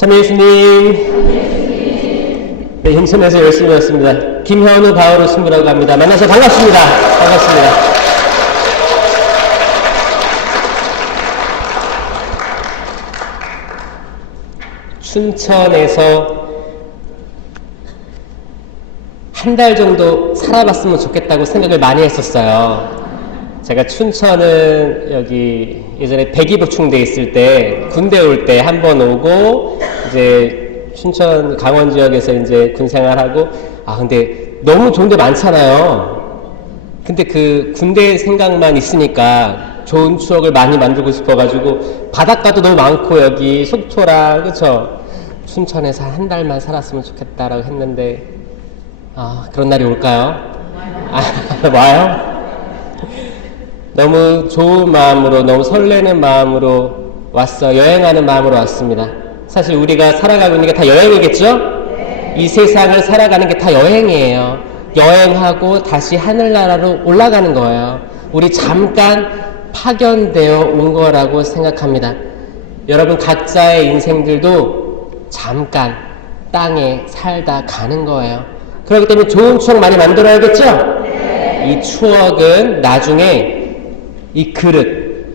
참여 예수님. 네, 힘선에서 열심히 왔습니다. 김현우 바오로 신부라고 합니다. 만나서 반갑습니다. 반갑습니다. 춘천에서 한 달 정도 살아봤으면 좋겠다고 생각을 많이 했었어요. 제가 춘천은 여기 예전에 백이보충대 있을 때 군대 올 때 한 번 오고 이제 춘천 강원 지역에서 이제 군 생활하고 근데 너무 좋은 데 많잖아요. 근데 그 군대 생각만 있으니까 좋은 추억을 많이 만들고 싶어가지고 바닷가도 너무 많고 여기 속초랑 그쵸? 춘천에서 한 달만 살았으면 좋겠다라고 했는데 그런 날이 올까요? 와요? 너무 좋은 마음으로 너무 설레는 마음으로 왔어요. 여행하는 마음으로 왔습니다. 사실 우리가 살아가고 있는 게 다 여행이겠죠? 네. 이 세상을 살아가는 게 다 여행이에요. 여행하고 다시 하늘나라로 올라가는 거예요. 우리 잠깐 파견되어 온 거라고 생각합니다. 여러분 각자의 인생들도 잠깐 땅에 살다 가는 거예요. 그렇기 때문에 좋은 추억 많이 만들어야겠죠? 네. 이 추억은 나중에 이 그릇,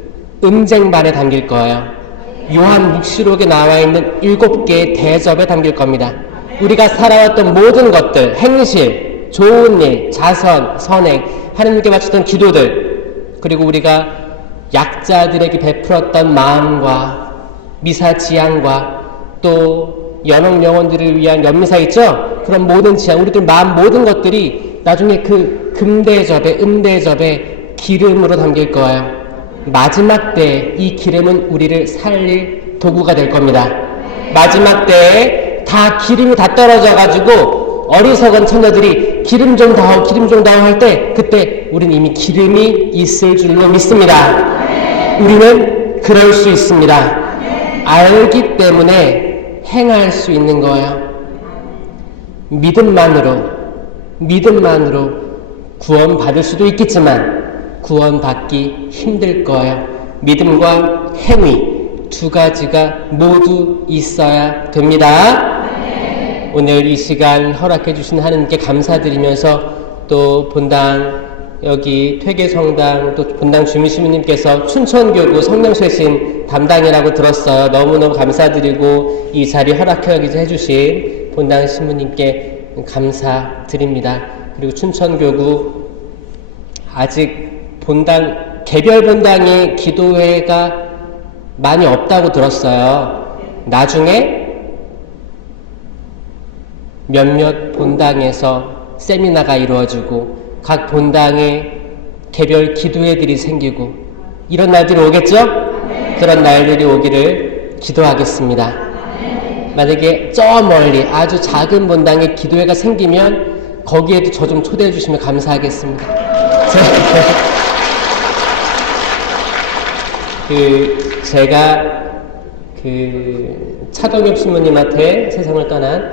음쟁반에 담길 거예요. 요한 묵시록에 나와 있는 7개의 대접에 담길 겁니다. 우리가 살아왔던 모든 것들, 행실, 좋은 일, 자선, 선행, 하나님께 바쳤던 기도들, 그리고 우리가 약자들에게 베풀었던 마음과 미사지향과 또 연옥 영혼들을 위한 연미사 있죠? 그런 모든 지향, 우리들 마음 모든 것들이 나중에 그 금대접에, 음대접에 기름으로 담길 거예요. 마지막 때에 이 기름은 우리를 살릴 도구가 될 겁니다. 마지막 때에 다 기름이 다 떨어져가지고 어리석은 처녀들이 기름 좀 다오 기름 좀 다오 할 때 그때 우리는 이미 기름이 있을 줄로 믿습니다. 우리는 그럴 수 있습니다. 알기 때문에 행할 수 있는 거예요. 믿음만으로 구원받을 수도 있겠지만 구원받기 힘들 거예요. 믿음과 행위 두 가지가 모두 있어야 됩니다. 네. 오늘 이 시간 허락해 주신 하나님께 감사드리면서 또 본당 여기 퇴계성당 또 본당 주미시민님께서 춘천교구 성령쇄신 담당이라고 들었어요. 너무너무 감사드리고 이 자리 허락해 주신 본당 신부님께 감사드립니다. 그리고 춘천교구 아직 본당, 개별 본당이 기도회가 많이 없다고 들었어요. 나중에 몇몇 본당에서 세미나가 이루어지고 각 본당에 개별 기도회들이 생기고 이런 날들이 오겠죠? 네. 그런 날들이 오기를 기도하겠습니다. 네. 만약에 저 멀리 아주 작은 본당에 기도회가 생기면 거기에도 저 좀 초대해 주시면 감사하겠습니다. 제가 차동엽 신부님한테 세상을 떠난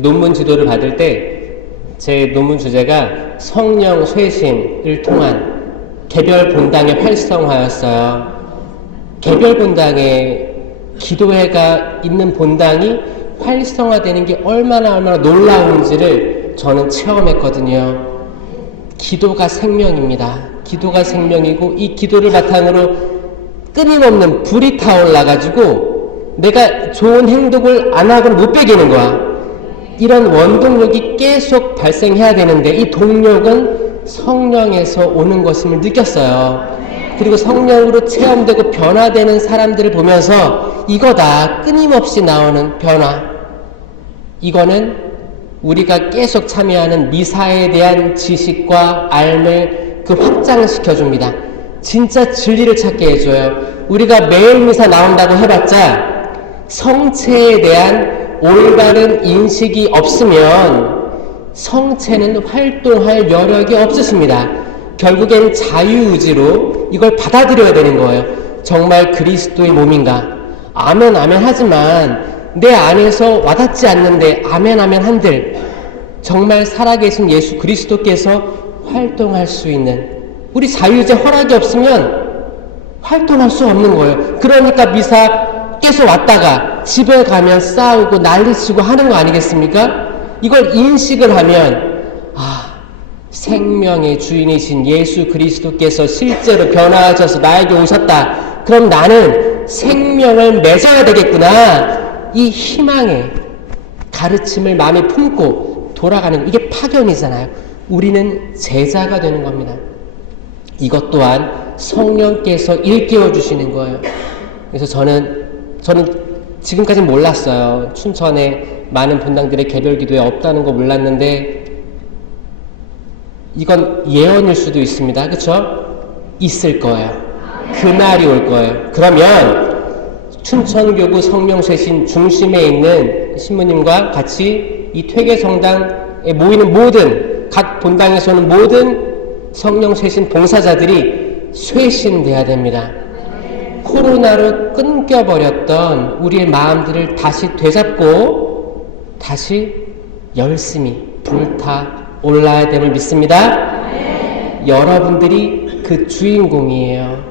논문 지도를 받을 때 제 논문 주제가 성령 쇄신을 통한 개별 본당의 활성화였어요. 개별 본당에 기도회가 있는 본당이 활성화되는 게 얼마나 놀라운지를 저는 체험했거든요. 기도가 생명입니다. 기도가 생명이고 이 기도를 바탕으로 끊임없는 불이 타올라가지고 내가 좋은 행동을 안 하고는 못 베기는 거야. 이런 원동력이 계속 발생해야 되는데 이 동력은 성령에서 오는 것임을 느꼈어요. 그리고 성령으로 체험되고 변화되는 사람들을 보면서 이거다. 끊임없이 나오는 변화. 이거는 우리가 계속 참여하는 미사에 대한 지식과 알을 확장시켜줍니다. 진짜 진리를 찾게 해줘요. 우리가 매일 미사 나온다고 해봤자 성체에 대한 올바른 인식이 없으면 성체는 활동할 여력이 없으십니다. 결국엔 자유의지로 이걸 받아들여야 되는 거예요. 정말 그리스도의 몸인가? 아멘 아멘 하지만 내 안에서 와닿지 않는데 아멘 아멘 한들 정말 살아계신 예수 그리스도께서 활동할 수 있는 우리 자유의지 허락이 없으면 활동할 수 없는 거예요. 그러니까 미사 밖에서 왔다가 집에 가면 싸우고 난리치고 하는 거 아니겠습니까? 이걸 인식을 하면 생명의 주인이신 예수 그리스도께서 실제로 변화하셔서 나에게 오셨다. 그럼 나는 생명을 맺어야 되겠구나. 이 희망의 가르침을 마음에 품고 돌아가는, 이게 파견이잖아요. 우리는 제자가 되는 겁니다. 이것 또한 성령께서 일깨워 주시는 거예요. 그래서 저는 지금까지 몰랐어요. 춘천에 많은 분당들의 개별 기도에 없다는 거 몰랐는데, 이건 예언일 수도 있습니다. 그렇죠? 있을 거예요. 그날이 올 거예요. 그러면 춘천교구 성령쇄신 중심에 있는 신부님과 같이 이 퇴계성당에 모이는 모든, 각 본당에서 오는 모든 성령쇄신 봉사자들이 쇄신돼야 됩니다. 코로나로 끊겨버렸던 우리의 마음들을 다시 되잡고 다시 열심히 불타 올라야 됨을 믿습니다. 여러분들이 그 주인공이에요.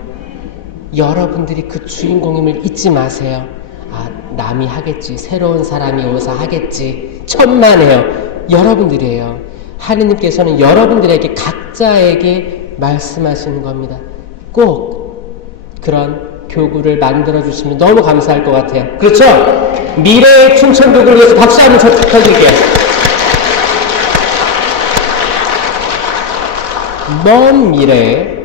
여러분들이 그 주인공임을 잊지 마세요. 남이 하겠지, 새로운 사람이 오서 하겠지, 천만에요. 여러분들이에요. 하느님께서는 여러분들에게 각자에게 말씀하시는 겁니다. 꼭 그런 교구를 만들어주시면 너무 감사할 것 같아요. 그렇죠? 미래의 춘천교구를 위해서 박수 한번 쳐드릴게요. 먼 미래에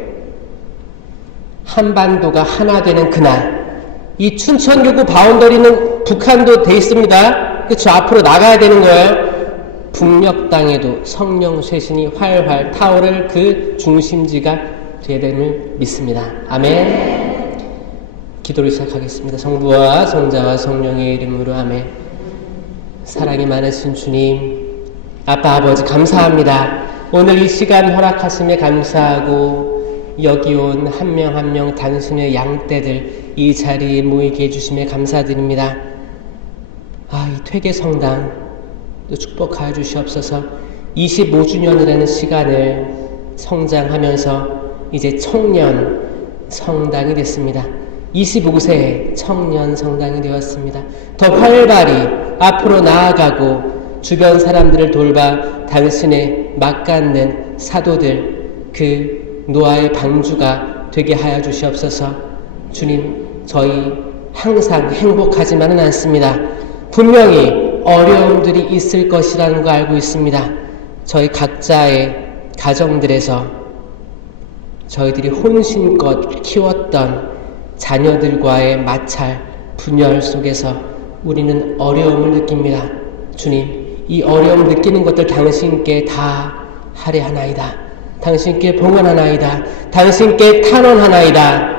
한반도가 하나 되는 그날, 이 춘천교구 바운더리는 북한도 돼 있습니다. 그렇죠? 앞으로 나가야 되는 거예요. 북녘 땅에도 성령 쇄신이 활활 타오를 그 중심지가 되됨을 믿습니다. 아멘. 기도를 시작하겠습니다. 성부와 성자와 성령의 이름으로 아멘. 사랑이 많으신 주님, 아빠 아버지 감사합니다. 오늘 이 시간 허락하심에 감사하고 여기 온 한 명 한 명 당신의 양떼들 이 자리에 모이게 해주심에 감사드립니다. 이 퇴계성당 또 축복하여 주시옵소서. 25주년이라는 시간을 성장하면서 이제 청년 성당이 됐습니다. 25세 청년 성당이 되었습니다. 더 활발히 앞으로 나아가고 주변 사람들을 돌봐 당신의 막갖는 사도들, 그 노아의 방주가 되게 하여 주시옵소서. 주님, 저희 항상 행복하지만은 않습니다. 분명히 어려움들이 있을 것이라는 거 알고 있습니다. 저희 각자의 가정들에서 저희들이 혼신껏 키웠던 자녀들과의 마찰, 분열 속에서 우리는 어려움을 느낍니다. 주님, 이 어려움 느끼는 것들 당신께 다 할애하나이다. 당신께 봉헌하나이다. 당신께 탄원하나이다.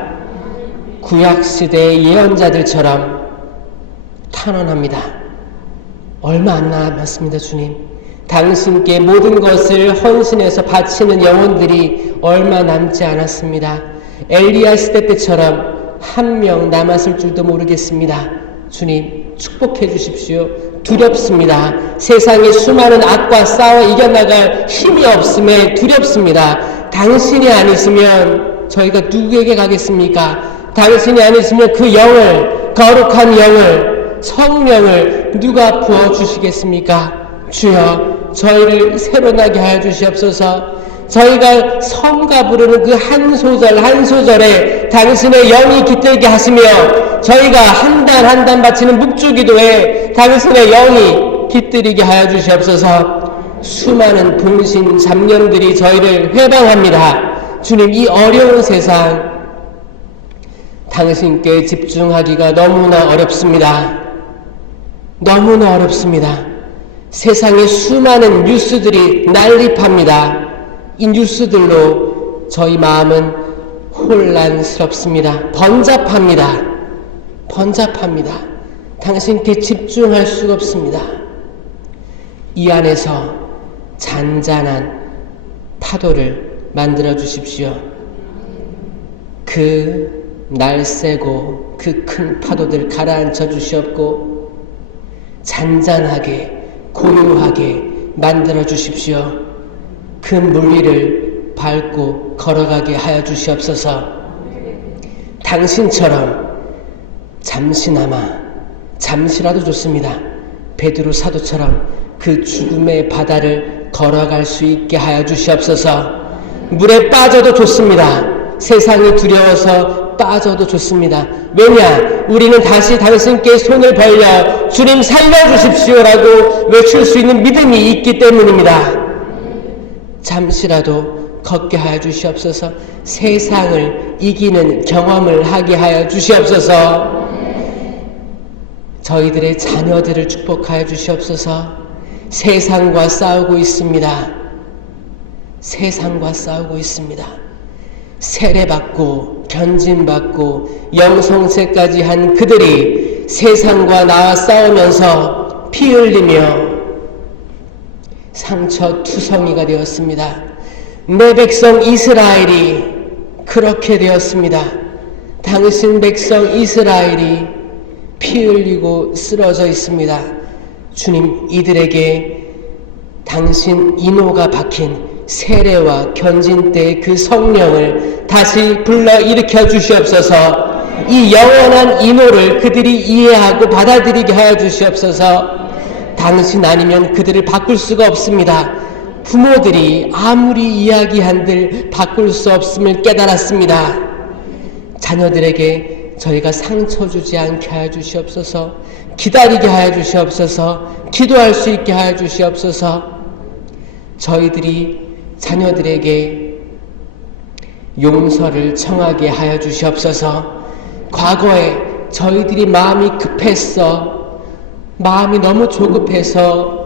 구약시대의 예언자들처럼 탄원합니다. 얼마 안 남았습니다. 주님, 당신께 모든 것을 헌신해서 바치는 영혼들이 얼마 남지 않았습니다. 엘리야 시대 때처럼 한 명 남았을 줄도 모르겠습니다. 주님, 축복해 주십시오. 두렵습니다. 세상의 수많은 악과 싸워 이겨나갈 힘이 없음에 두렵습니다. 당신이 아니시면 저희가 누구에게 가겠습니까? 당신이 아니시면 그 영을, 거룩한 영을, 성령을 누가 부어주시겠습니까? 주여, 저희를 새로나게 하여 주시옵소서. 저희가 성가 부르는 그 한 소절 한 소절에 당신의 영이 깃들게 하시며 저희가 한 단 한 단 바치는 묵주기도에 당신의 영이 깃들이게 하여 주시옵소서. 수많은 분신 잡념들이 저희를 회방합니다. 주님, 이 어려운 세상 당신께 집중하기가 너무나 어렵습니다. 너무나 어렵습니다. 세상에 수많은 뉴스들이 난립합니다. 이 뉴스들로 저희 마음은 혼란스럽습니다. 번잡합니다. 당신께 집중할 수가 없습니다. 이 안에서 잔잔한 파도를 만들어 주십시오. 그 날새고 그 큰 파도들 가라앉혀 주시옵고 잔잔하게 고요하게 만들어 주십시오. 그 물 위를 밟고 걸어가게 하여 주시옵소서. 당신처럼 잠시라도 좋습니다. 베드로 사도처럼 그 죽음의 바다를 걸어갈 수 있게 하여 주시옵소서. 물에 빠져도 좋습니다. 세상이 두려워서 빠져도 좋습니다. 왜냐? 우리는 다시 당신께 손을 벌려 주님 살려주십시오라고 외칠 수 있는 믿음이 있기 때문입니다. 잠시라도 걷게 하여 주시옵소서. 세상을 이기는 경험을 하게 하여 주시옵소서. 저희들의 자녀들을 축복하여 주시옵소서. 세상과 싸우고 있습니다. 세상과 싸우고 있습니다. 세례받고 견진받고 영성체까지 한 그들이 세상과 나와 싸우면서 피 흘리며 상처투성이가 되었습니다. 내 백성 이스라엘이 그렇게 되었습니다. 당신 백성 이스라엘이 피 흘리고 쓰러져 있습니다. 주님, 이들에게 당신 인호가 박힌 세례와 견진 때의 그 성령을 다시 불러일으켜 주시옵소서. 이 영원한 인호를 그들이 이해하고 받아들이게 하여 주시옵소서. 당신 아니면 그들을 바꿀 수가 없습니다. 부모들이 아무리 이야기한들 바꿀 수 없음을 깨달았습니다. 자녀들에게 저희가 상처 주지 않게 하여 주시옵소서. 기다리게 하여 주시옵소서. 기도할 수 있게 하여 주시옵소서. 저희들이 자녀들에게 용서를 청하게 하여 주시옵소서. 과거에 저희들이 마음이 급했어, 마음이 너무 조급해서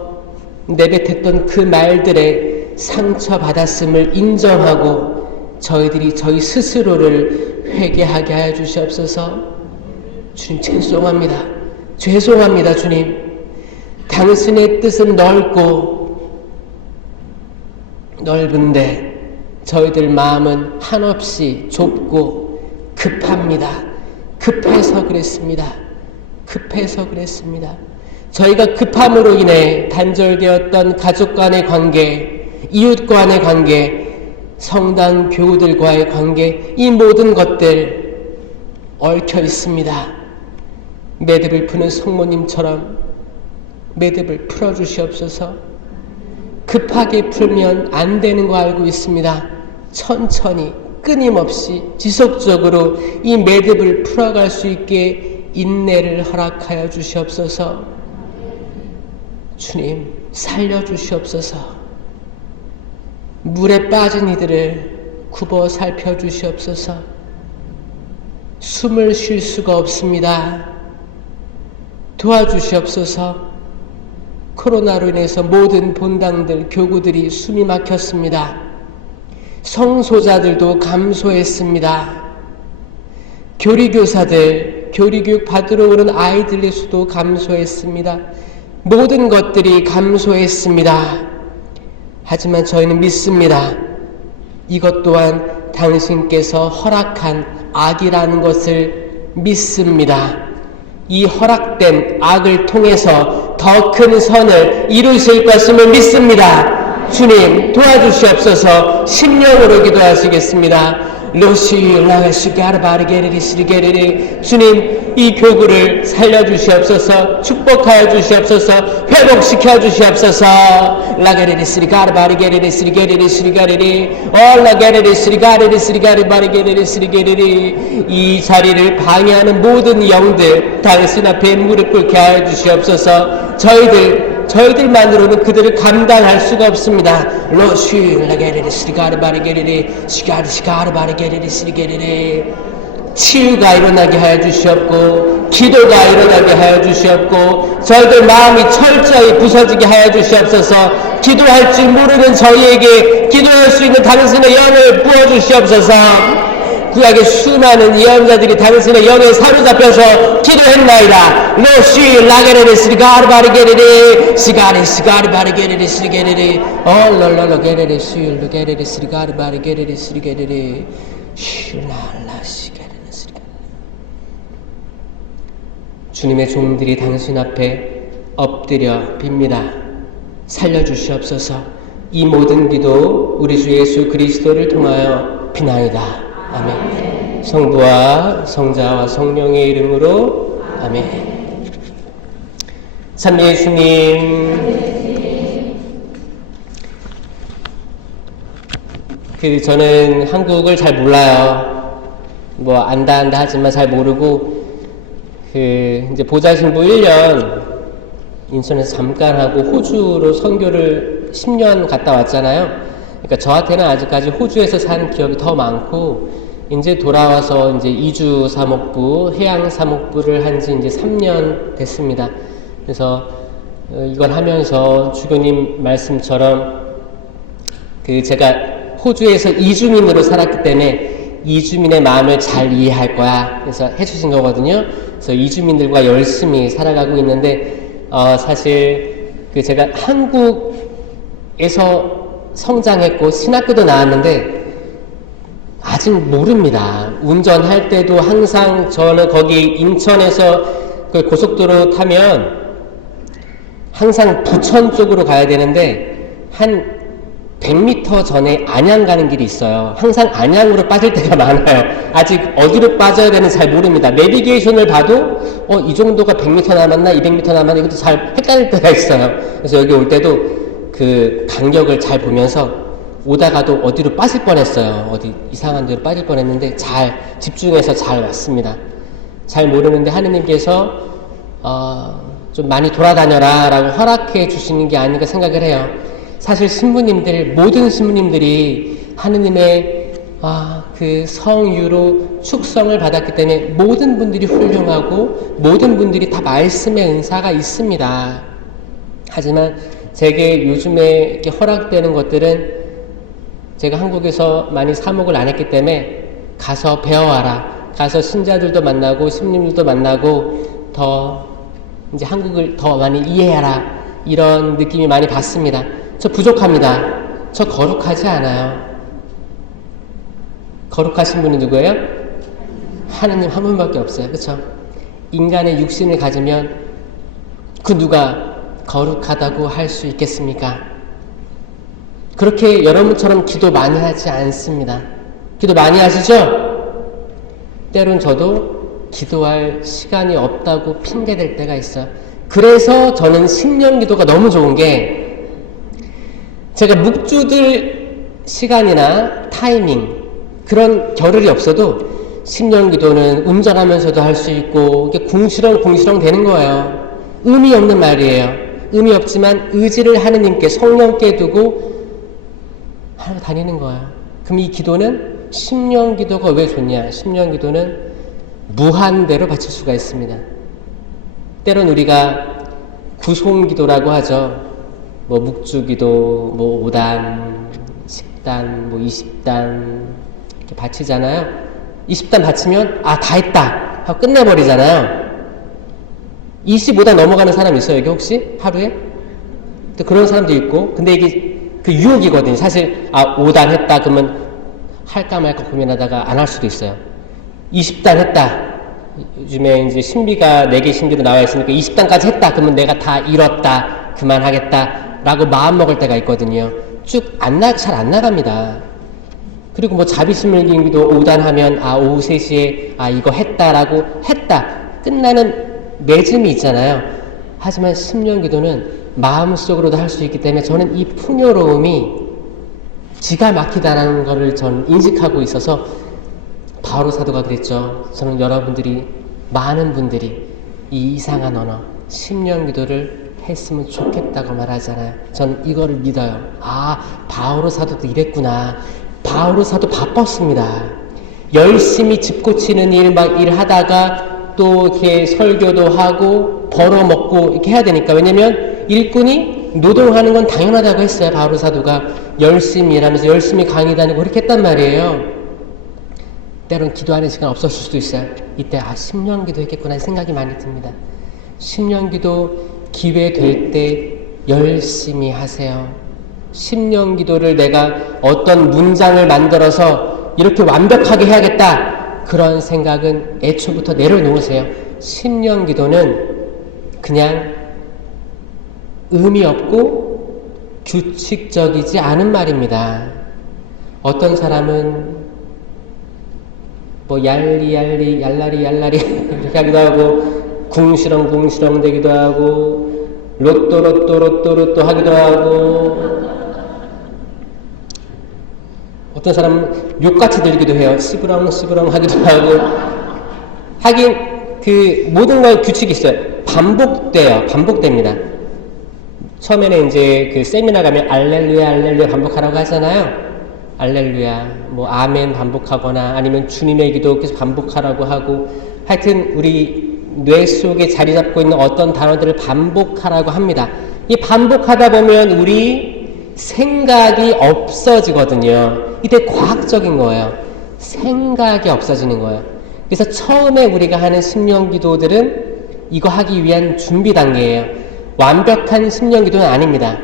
내뱉었던 그 말들에 상처받았음을 인정하고 저희들이 저희 스스로를 회개하게 하여 주시옵소서. 주님, 죄송합니다. 주님. 당신의 뜻은 넓은데 저희들 마음은 한없이 좁고 급합니다. 급해서 그랬습니다. 저희가 급함으로 인해 단절되었던 가족 간의 관계, 이웃 간의 관계, 성당 교우들과의 관계, 이 모든 것들 얽혀 있습니다. 매듭을 푸는 성모님처럼 매듭을 풀어주시옵소서. 급하게 풀면 안 되는 거 알고 있습니다. 천천히 끊임없이 지속적으로 이 매듭을 풀어갈 수 있게 인내를 허락하여 주시옵소서. 주님, 살려주시옵소서. 물에 빠진 이들을 굽어 살펴주시옵소서. 숨을 쉴 수가 없습니다. 도와주시옵소서. 코로나로 인해서 모든 본당들, 교구들이 숨이 막혔습니다. 성소자들도 감소했습니다. 교리교사들, 교리교육 받으러 오는 아이들의 수도 감소했습니다. 모든 것들이 감소했습니다. 하지만 저희는 믿습니다. 이것 또한 당신께서 허락한 악이라는 것을 믿습니다. 이 허락된 악을 통해서 더 큰 선을 이루실 것임을 믿습니다. 주님, 도와주시옵소서. 심령으로 기도하시겠습니다. 주님, 이 교구를 살려주시옵소서. 축복하여 주시옵소서. 회복시켜 주시옵소서. 이 자리를 방해하는 모든 영들 당신 앞에 무릎 꿇게 하여 주시옵소서. 저희들만으로는 그들을 감당할 수가 없습니다. 치유가 일어나게 하여 주시옵고 기도가 일어나게 하여 주시옵고 저희들 마음이 철저히 부서지게 하여 주시옵소서. 기도할 줄 모르는 저희에게 기도할 수 있는 당신의 영을 부어주시옵소서. 구약의 수많은 예언자들이 당신의 영에 사로잡혀서 기도했나이다. 로시 라게레레 스리가르바르게레레 시가르바르게레레 스리게레레 얼롤롤로 게레레 수율로 게레레 스리가르바르게레레 스리게레레 슈랄라 시게레레 스리게레레. 주님의 종들이 당신 앞에 엎드려 빕니다. 살려주시옵소서. 이 모든 기도 우리 주 예수 그리스도를 통하여 비나이다. 아멘. 성부와 성자와 성령의 이름으로 아멘. 참 예수님, 저는 한국을 잘 몰라요. 뭐 안다 하지만 잘 모르고 이제 보좌신부 1년 인천에서 잠깐 하고 호주로 선교를 10년 갔다 왔잖아요. 그러니까 저한테는 아직까지 호주에서 산 기억이 더 많고, 이제 돌아와서 이제 이주 사목부, 해양 사목부를 한 지 이제 3년 됐습니다. 그래서 이걸 하면서 주교님 말씀처럼 제가 호주에서 이주민으로 살았기 때문에 이주민의 마음을 잘 이해할 거야. 그래서 해주신 거거든요. 그래서 이주민들과 열심히 살아가고 있는데, 사실 제가 한국에서 성장했고 신학교도 나왔는데 아직 모릅니다. 운전할 때도 항상 저는 거기 인천에서 그 고속도로 타면 항상 부천 쪽으로 가야 되는데 한 100m 전에 안양 가는 길이 있어요. 항상 안양으로 빠질 때가 많아요. 아직 어디로 빠져야 되는지 잘 모릅니다. 내비게이션을 봐도 이 정도가 100m 남았나 200m 남았나 이것도 잘 헷갈릴 때가 있어요. 그래서 여기 올 때도 그 간격을 잘 보면서 오다가도 어디로 빠질 뻔했어요. 어디 이상한 데로 빠질 뻔했는데 잘 집중해서 잘 왔습니다. 잘 모르는데 하느님께서 좀 많이 돌아다녀라 라고 허락해 주시는 게 아닌가 생각을 해요. 사실 신부님들, 모든 신부님들이 하느님의 그 성유로 축성을 받았기 때문에 모든 분들이 훌륭하고 모든 분들이 다 말씀의 은사가 있습니다. 하지만 제게 요즘에 이렇게 허락되는 것들은 제가 한국에서 많이 사목을 안 했기 때문에 가서 배워와라. 가서 신자들도 만나고 신부님들도 만나고 더 이제 한국을 더 많이 이해하라. 이런 느낌이 많이 받습니다. 저 부족합니다. 저 거룩하지 않아요. 거룩하신 분이 누구예요? 하느님 한 분밖에 없어요. 그렇죠? 인간의 육신을 가지면 그 누가 거룩하다고 할 수 있겠습니까? 그렇게 여러분처럼 기도 많이 하지 않습니다. 기도 많이 하시죠? 때론 저도 기도할 시간이 없다고 핑계댈 때가 있어요. 그래서 저는 신령 기도가 너무 좋은 게, 제가 묵주들 시간이나 타이밍 그런 겨를이 없어도 신령 기도는 운전하면서도 할 수 있고 이게 궁시렁 되는 거예요. 의미 없는 말이에요. 의미 없지만 의지를 하느님께 성령께 두고 하고 다니는 거예요. 그럼 이 기도는 신령 기도가 왜 좋냐? 신령 기도는 무한대로 바칠 수가 있습니다. 때론 우리가 구송 기도라고 하죠. 뭐 묵주기도, 뭐 5단, 10단, 뭐 20단 이렇게 바치잖아요. 20단 바치면 다 했다 하고 끝내버리잖아요. 25단 넘어가는 사람 있어요? 여기 혹시? 하루에? 또 그런 사람도 있고, 근데 이게 그 유혹이거든요. 사실 5단 했다 그러면 할까 말까 고민하다가 안 할 수도 있어요. 20단 했다. 요즘에 이제 신비가 4개 신비로 나와 있으니까 20단까지 했다 그러면 내가 다 이뤘다, 그만하겠다 라고 마음먹을 때가 있거든요. 잘 안 나갑니다. 그리고 뭐 자비심을 기도 5단 하면 오후 3시에 이거 했다라고 했다 끝나는 매짐이 있잖아요. 하지만 심령 기도는 마음속으로도 할 수 있기 때문에 저는 이 풍요로움이 기가 막히다라는 것을 전 인식하고 있어서 바오로 사도가 그랬죠. 저는 여러분들이, 많은 분들이 이 이상한 언어 심령 기도를 했으면 좋겠다고 말하잖아요. 전 이거를 믿어요. 바오로 사도도 이랬구나. 바오로 사도 바빴습니다. 열심히 집 고치는 일하다가 또 이렇게 설교도 하고 벌어먹고 이렇게 해야 되니까. 왜냐면 일꾼이 노동하는 건 당연하다고 했어요. 바오로 사도가 열심히 일하면서 열심히 강의 다니고 그렇게 했단 말이에요. 때론 기도하는 시간 없었을 수도 있어요. 이때 심령 기도 했겠구나 생각이 많이 듭니다. 심령 기도 기회 될 때 열심히 하세요. 심령 기도를 내가 어떤 문장을 만들어서 이렇게 완벽하게 해야겠다 그런 생각은 애초부터 내려놓으세요. 심령 기도는 그냥 의미 없고 규칙적이지 않은 말입니다. 어떤 사람은 뭐 얄리얄리 얄라리 이렇게 하기도 하고 궁시렁궁시렁 되기도 하고 로또 하기도 하고 어떤 사람은 욕같이 들기도 해요. 시부렁 하기도 하고 하긴 그 모든 걸 규칙이 있어요. 반복됩니다. 처음에는 이제 그 세미나 가면 알렐루야 반복하라고 하잖아요. 알렐루야, 뭐 아멘 반복하거나 아니면 주님의 기도 계속 반복하라고 하고 하여튼 우리 뇌 속에 자리 잡고 있는 어떤 단어들을 반복하라고 합니다. 이 반복하다 보면 우리 생각이 없어지거든요. 이때 과학적인 거예요. 생각이 없어지는 거예요. 그래서 처음에 우리가 하는 심령 기도들은 이거 하기 위한 준비 단계예요. 완벽한 심령 기도는 아닙니다.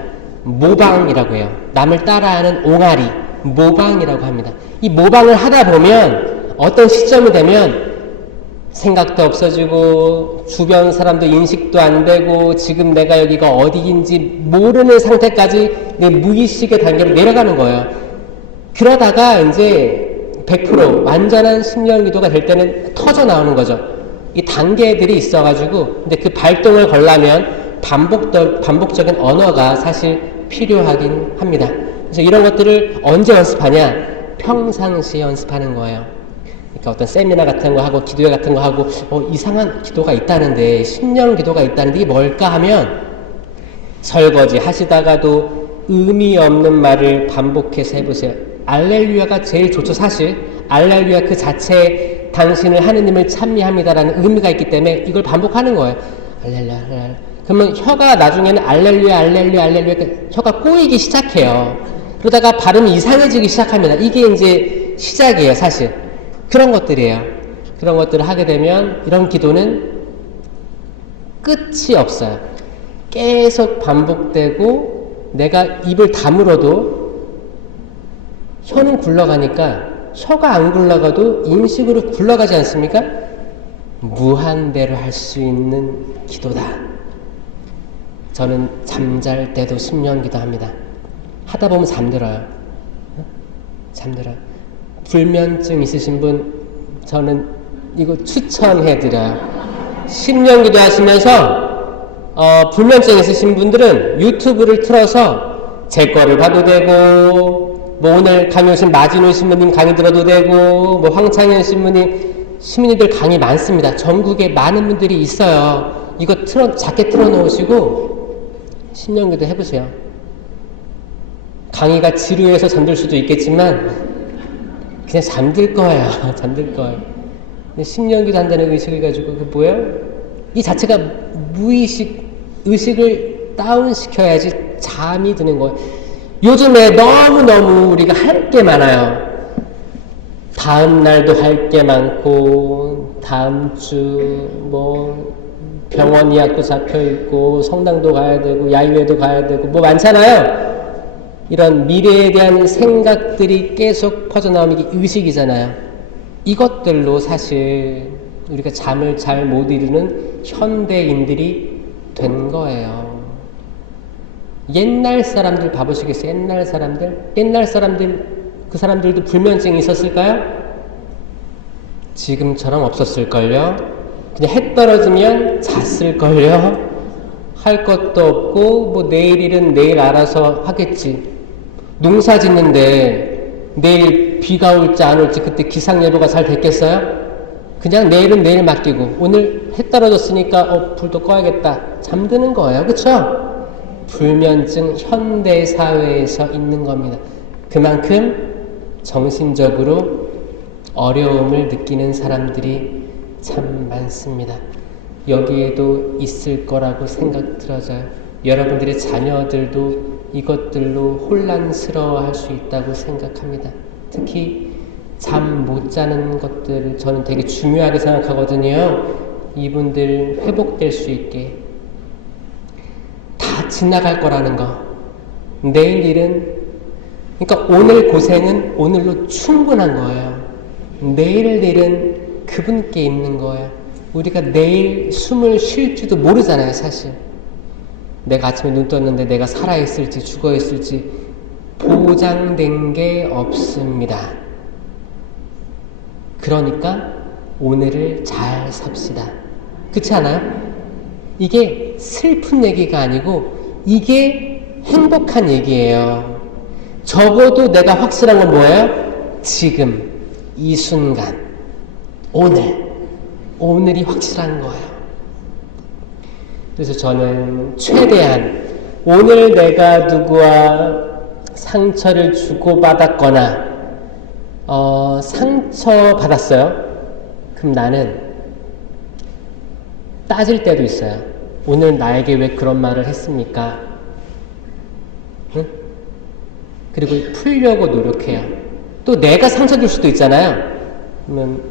모방이라고 해요. 남을 따라하는 옹알이, 모방이라고 합니다. 이 모방을 하다 보면 어떤 시점이 되면 생각도 없어지고 주변 사람도 인식도 안 되고 지금 내가 여기가 어디인지 모르는 상태까지 내 무의식의 단계로 내려가는 거예요. 그러다가 이제 100% 완전한 심령 기도가 될 때는 터져 나오는 거죠. 이 단계들이 있어가지고 근데 그 발동을 걸려면 반복적인 언어가 사실 필요하긴 합니다. 그래서 이런 것들을 언제 연습하냐? 평상시에 연습하는 거예요. 그러니까 어떤 세미나 같은 거 하고 기도회 같은 거 하고 이상한 기도가 있다는데 심령 기도가 있다는데 이게 뭘까 하면 설거지 하시다가도 의미 없는 말을 반복해서 해보세요. 알렐루야가 제일 좋죠. 사실 알렐루야 그 자체에 당신을 하느님을 찬미합니다라는 의미가 있기 때문에 이걸 반복하는 거예요. 알렐루야 알렐루야. 그러면 혀가 나중에는 알렐루야 혀가 꼬이기 시작해요. 그러다가 발음이 이상해지기 시작합니다. 이게 이제 시작이에요. 사실 그런 것들이에요. 그런 것들을 하게 되면 이런 기도는 끝이 없어요. 계속 반복되고 내가 입을 다물어도 혀는 굴러가니까 혀가 안 굴러가도 인식으로 굴러가지 않습니까? 무한대로 할 수 있는 기도다. 저는 잠잘 때도 심령 기도합니다. 하다 보면 잠들어요. 잠들어요. 불면증 있으신 분 저는 이거 추천해드려요. 심령 기도 하시면서 불면증 있으신 분들은 유튜브를 틀어서 제 거를 봐도 되고 뭐 오늘 강의 오신 마진우 신부님 강의 들어도 되고 뭐 황창현 신부님 시민이들 강의 많습니다. 전국에 많은 분들이 있어요. 이거 작게 틀어놓으시고 심령기도 해보세요. 강의가 지루해서 잠들 수도 있겠지만 그냥 잠들 거예요. 잠들 거예요. 근데 심령기도 한다는 의식을 가지고 그 뭐예요? 이 자체가 의식을 다운시켜야지 잠이 드는 거예요. 요즘에 너무너무 우리가 할 게 많아요. 다음 날도 할 게 많고 다음 주 뭐 병원 예약도 잡혀있고 성당도 가야 되고 야유회도 가야 되고 뭐 많잖아요. 이런 미래에 대한 생각들이 계속 퍼져나오는 게 의식이잖아요. 이것들로 사실 우리가 잠을 잘 못 이루는 현대인들이 된 거예요. 옛날 사람들 봐보시겠어요? 옛날 사람들 그 사람들도 불면증이 있었을까요? 지금처럼 없었을걸요? 그냥 해 떨어지면 잤을걸요? 할 것도 없고 뭐 내일 일은 내일 알아서 하겠지. 농사 짓는데 내일 비가 올지 안 올지 그때 기상예보가 잘 됐겠어요? 그냥 내일은 내일 맡기고 오늘 해 떨어졌으니까 불도 꺼야겠다. 잠드는 거예요. 그쵸? 불면증 현대사회에서 있는 겁니다. 그만큼 정신적으로 어려움을 느끼는 사람들이 참 많습니다. 여기에도 있을 거라고 생각 들어져요. 여러분들의 자녀들도 이것들로 혼란스러워할 수 있다고 생각합니다. 특히 잠 못 자는 것들을 저는 되게 중요하게 생각하거든요. 이분들 회복될 수 있게 다 지나갈 거라는 거. 내일 일은 그러니까 오늘 고생은 오늘로 충분한 거예요. 내일 일은 그분께 있는 거예요. 우리가 내일 숨을 쉴지도 모르잖아요. 사실 내가 아침에 눈 떴는데 내가 살아있을지 죽어있을지 보장된 게 없습니다. 그러니까 오늘을 잘 삽시다. 그렇지 않아요? 이게 슬픈 얘기가 아니고 이게 행복한 얘기예요. 적어도 내가 확실한 건 뭐예요? 지금, 이 순간, 오늘이 확실한 거예요. 그래서 저는 최대한 오늘 내가 누구와 상처를 주고받았거나 상처 받았어요. 그럼 나는 따질 때도 있어요. 오늘 나에게 왜 그런 말을 했습니까? 응? 그리고 풀려고 노력해요. 또 내가 상처 줄 수도 있잖아요. 그러면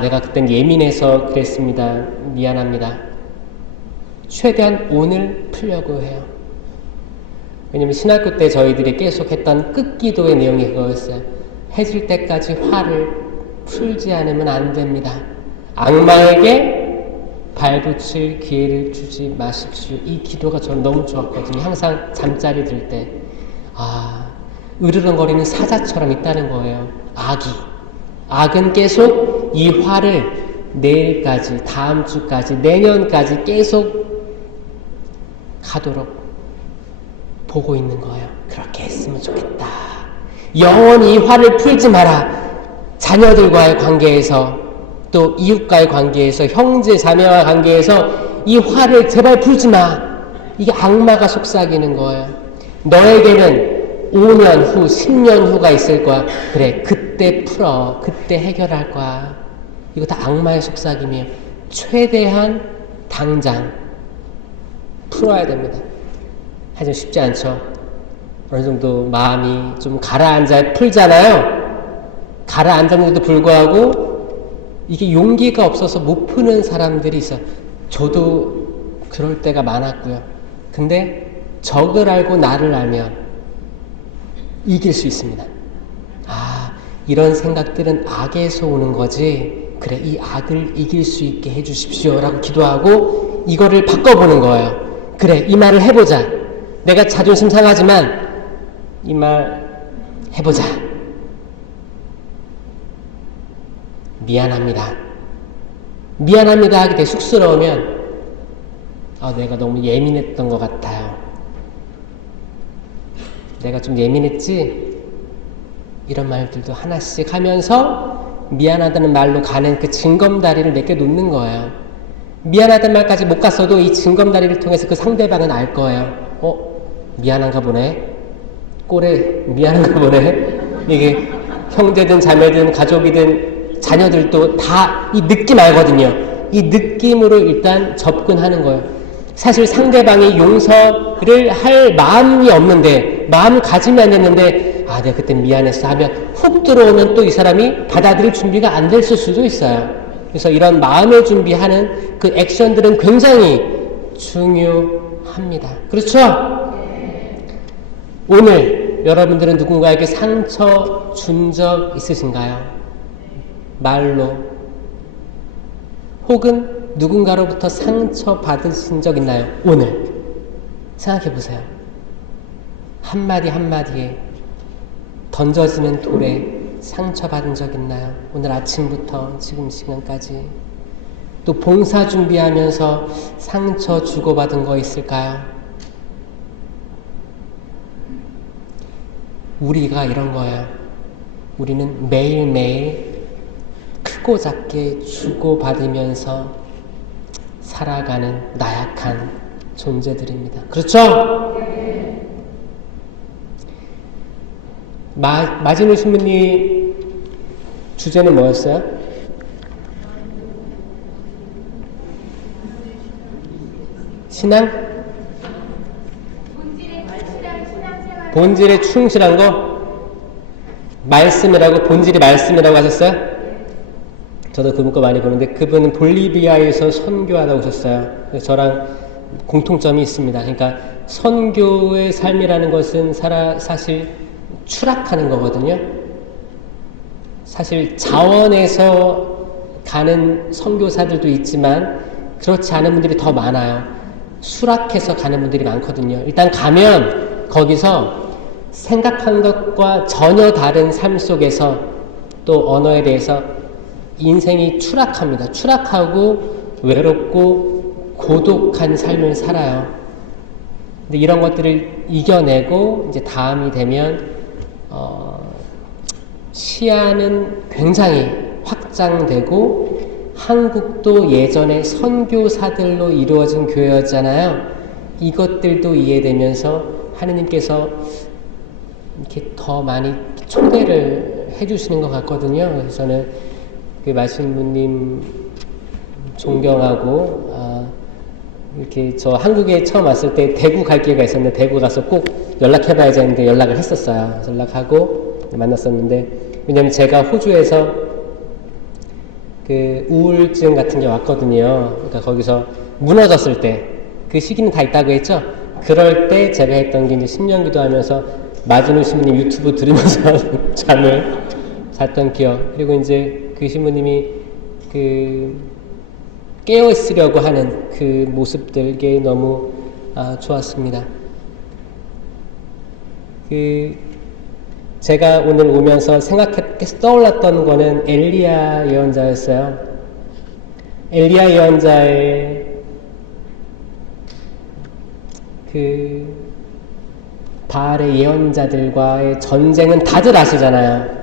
내가 그땐 예민해서 그랬습니다. 미안합니다. 최대한 오늘 풀려고 해요. 왜냐면 신학교 때 저희들이 계속 했던 끝기도의 내용이 그거였어요. 해질 때까지 화를 풀지 않으면 안 됩니다. 악마에게 발붙일 기회를 주지 마십시오. 이 기도가 저는 너무 좋았거든요. 항상 잠자리 들 때 으르렁거리는 사자처럼 있다는 거예요. 악은 계속 이 화를 내일까지, 다음 주까지, 내년까지 계속 가도록 보고 있는 거예요. 그렇게 했으면 좋겠다. 영원히 이 화를 풀지 마라. 자녀들과의 관계에서, 또 이웃과의 관계에서, 형제 자매와 관계에서 이 화를 제발 풀지 마. 이게 악마가 속삭이는 거예요. 너에게는 5년 후, 10년 후가 있을 거야. 그래, 그때 풀어. 그때 해결할 거야. 이거 다 악마의 속삭임이에요. 최대한 당장 풀어야 됩니다. 하지만 쉽지 않죠. 어느 정도 마음이 좀 가라앉아 풀잖아요. 가라앉았는데도 불구하고 이게 용기가 없어서 못 푸는 사람들이 있어요. 저도 그럴 때가 많았고요. 근데 적을 알고 나를 알면 이길 수 있습니다. 이런 생각들은 악에서 오는 거지. 그래, 이 악을 이길 수 있게 해주십시오 라고 기도하고 이거를 바꿔보는 거예요. 그래, 이 말을 해보자. 내가 자존심 상하지만 이 말 해보자. 미안합니다 하게 되게 쑥스러우면 내가 너무 예민했던 것 같아요. 내가 좀 예민했지? 이런 말들도 하나씩 하면서 미안하다는 말로 가는 그 징검다리를 내게 놓는 거예요. 미안하다는 말까지 못 갔어도 이 징검다리를 통해서 그 상대방은 알 거예요. 미안한가 보네. 꼴에 미안한가 보네. 이게 형제든 자매든 가족이든 자녀들도 다 이 느낌 알거든요. 이 느낌으로 일단 접근하는 거예요. 사실 상대방이 용서를 할 마음이 없는데, 마음 가짐이 안 됐는데 내가 그때 미안했어 하면 훅 들어오면 또 이 사람이 받아들일 준비가 안 됐을 수도 있어요. 그래서 이런 마음의 준비하는 그 액션들은 굉장히 중요합니다. 그렇죠? 오늘 여러분들은 누군가에게 상처 준 적 있으신가요? 말로. 혹은 누군가로부터 상처 받으신 적 있나요? 오늘 생각해 보세요. 한마디 한마디에 던져지는 돌에 상처받은 적 있나요? 오늘 아침부터 지금 시간까지. 또 봉사 준비하면서 상처 주고받은 거 있을까요? 우리가 이런 거예요. 우리는 매일매일 크고 작게 주고받으면서 살아가는 나약한 존재들입니다. 그렇죠? 마지노 신부님 주제는 뭐였어요? 신앙? 본질에 충실한 거? 말씀이라고, 본질이 말씀이라고 하셨어요? 저도 그분 거 많이 보는데 그분은 볼리비아에서 선교하다 오셨어요. 그래서 저랑 공통점이 있습니다. 그러니까 선교의 삶이라는 것은 사실 추락하는 거거든요. 사실 자원에서 가는 선교사들도 있지만 그렇지 않은 분들이 더 많아요. 수락해서 가는 분들이 많거든요. 일단 가면 거기서 생각한 것과 전혀 다른 삶 속에서 또 언어에 대해서 인생이 추락합니다. 추락하고 외롭고 고독한 삶을 살아요. 근데 이런 것들을 이겨내고 이제 다음이 되면 시야는 굉장히 확장되고 한국도 예전에 선교사들로 이루어진 교회였잖아요. 이것들도 이해되면서 하느님께서 이렇게 더 많이 초대를 해주시는 것 같거든요. 그래서 저는 그 마신부님 존경하고 이렇게 저 한국에 처음 왔을 때 대구 갈 기회가 있었는데 대구 가서 꼭 연락해봐야지 했는데 연락을 했었어요. 연락하고 만났었는데 왜냐면 제가 호주에서 그 우울증 같은 게 왔거든요. 그러니까 거기서 무너졌을 때 그 시기는 다 있다고 했죠. 그럴 때 제가 했던 게 이제 신령 기도하면서 마진우 신부님 유튜브 들으면서 잠을 잤던 기억. 그리고 이제 그 신부님이 그 깨어 있으려고 하는 그 모습들이 너무 좋았습니다. 그 제가 오늘 오면서 떠올랐던 거는 엘리야 예언자였어요. 엘리야 예언자의 그 바알의 예언자들과의 전쟁은 다들 아시잖아요.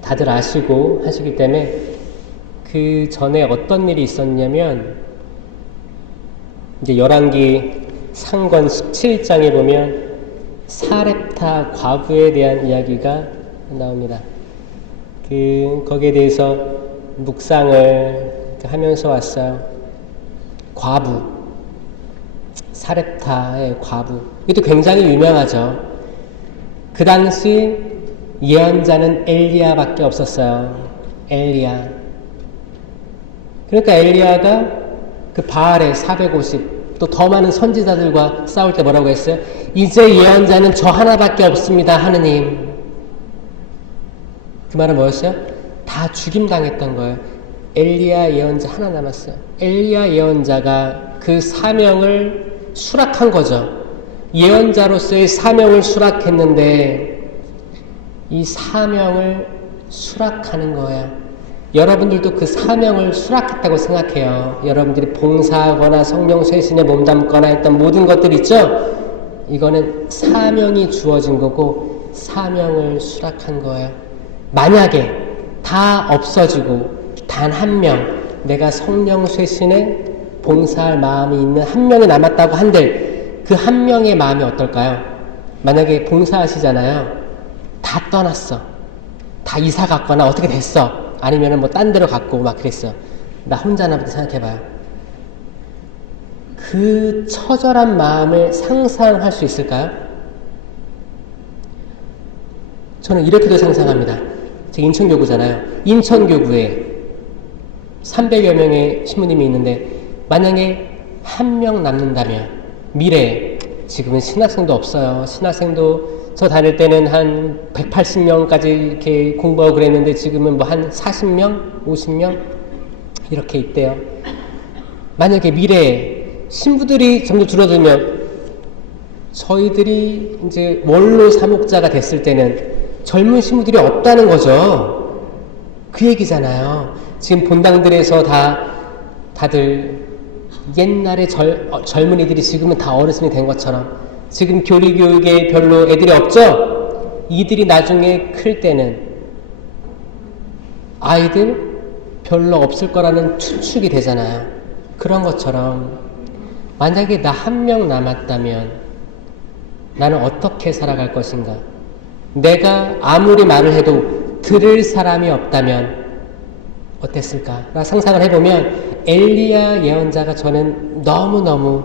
다들 아시고 하시기 때문에 그 전에 어떤 일이 있었냐면 이제 열왕기 상권 17장에 보면 사렙타 과부에 대한 이야기가 나옵니다. 거기에 대해서 묵상을 하면서 왔어요. 과부, 사렙타의 과부. 이것도 굉장히 유명하죠. 그 당시 예언자는 엘리야밖에 없었어요. 엘리야. 그러니까 엘리야가 그 바알의 450, 또 더 많은 선지자들과 싸울 때 뭐라고 했어요? 이제 예언자는 저 하나밖에 없습니다, 하느님. 그 말은 뭐였어요? 다 죽임당했던 거예요. 엘리야 예언자 하나 남았어요. 엘리야 예언자가 그 사명을 수락한 거죠. 예언자로서의 사명을 수락했는데 이 사명을 수락하는 거예요. 여러분들도 그 사명을 수락했다고 생각해요. 여러분들이 봉사하거나 성령 쇄신에 몸담거나 했던 모든 것들 있죠? 이거는 사명이 주어진 거고 사명을 수락한 거예요. 만약에 다 없어지고 단 한 명, 내가 성령 쇄신에 봉사할 마음이 있는 한 명이 남았다고 한들 그 한 명의 마음이 어떨까요? 만약에 봉사하시잖아요. 다 떠났어. 다 이사 갔거나 어떻게 됐어. 아니면은 뭐 딴 데로 갔고 막 그랬어. 나 혼자 남았다 생각해봐요. 그 처절한 마음을 상상할 수 있을까요? 저는 이렇게도 상상합니다. 제가 인천교구잖아요. 인천교구에 300여 명의 신부님이 있는데 만약에 한 명 남는다면 미래에 지금은 신학생도 없어요. 신학생도 저 다닐 때는 한 180명까지 이렇게 공부하고 그랬는데 지금은 뭐 한 40명, 50명 이렇게 있대요. 만약에 미래에 신부들이 점점 줄어들면 저희들이 이제 원로 사목자가 됐을 때는 젊은 신부들이 없다는 거죠. 그 얘기잖아요. 지금 본당들에서 다들 옛날에 젊은이들이 지금은 다 어르신이 된 것처럼 지금 교리교육에 별로 애들이 없죠? 이들이 나중에 클 때는 아이들 별로 없을 거라는 추측이 되잖아요. 그런 것처럼 만약에 나 한 명 남았다면 나는 어떻게 살아갈 것인가? 내가 아무리 말을 해도 들을 사람이 없다면 어땠을까? 나 상상을 해보면 엘리야 예언자가 저는 너무너무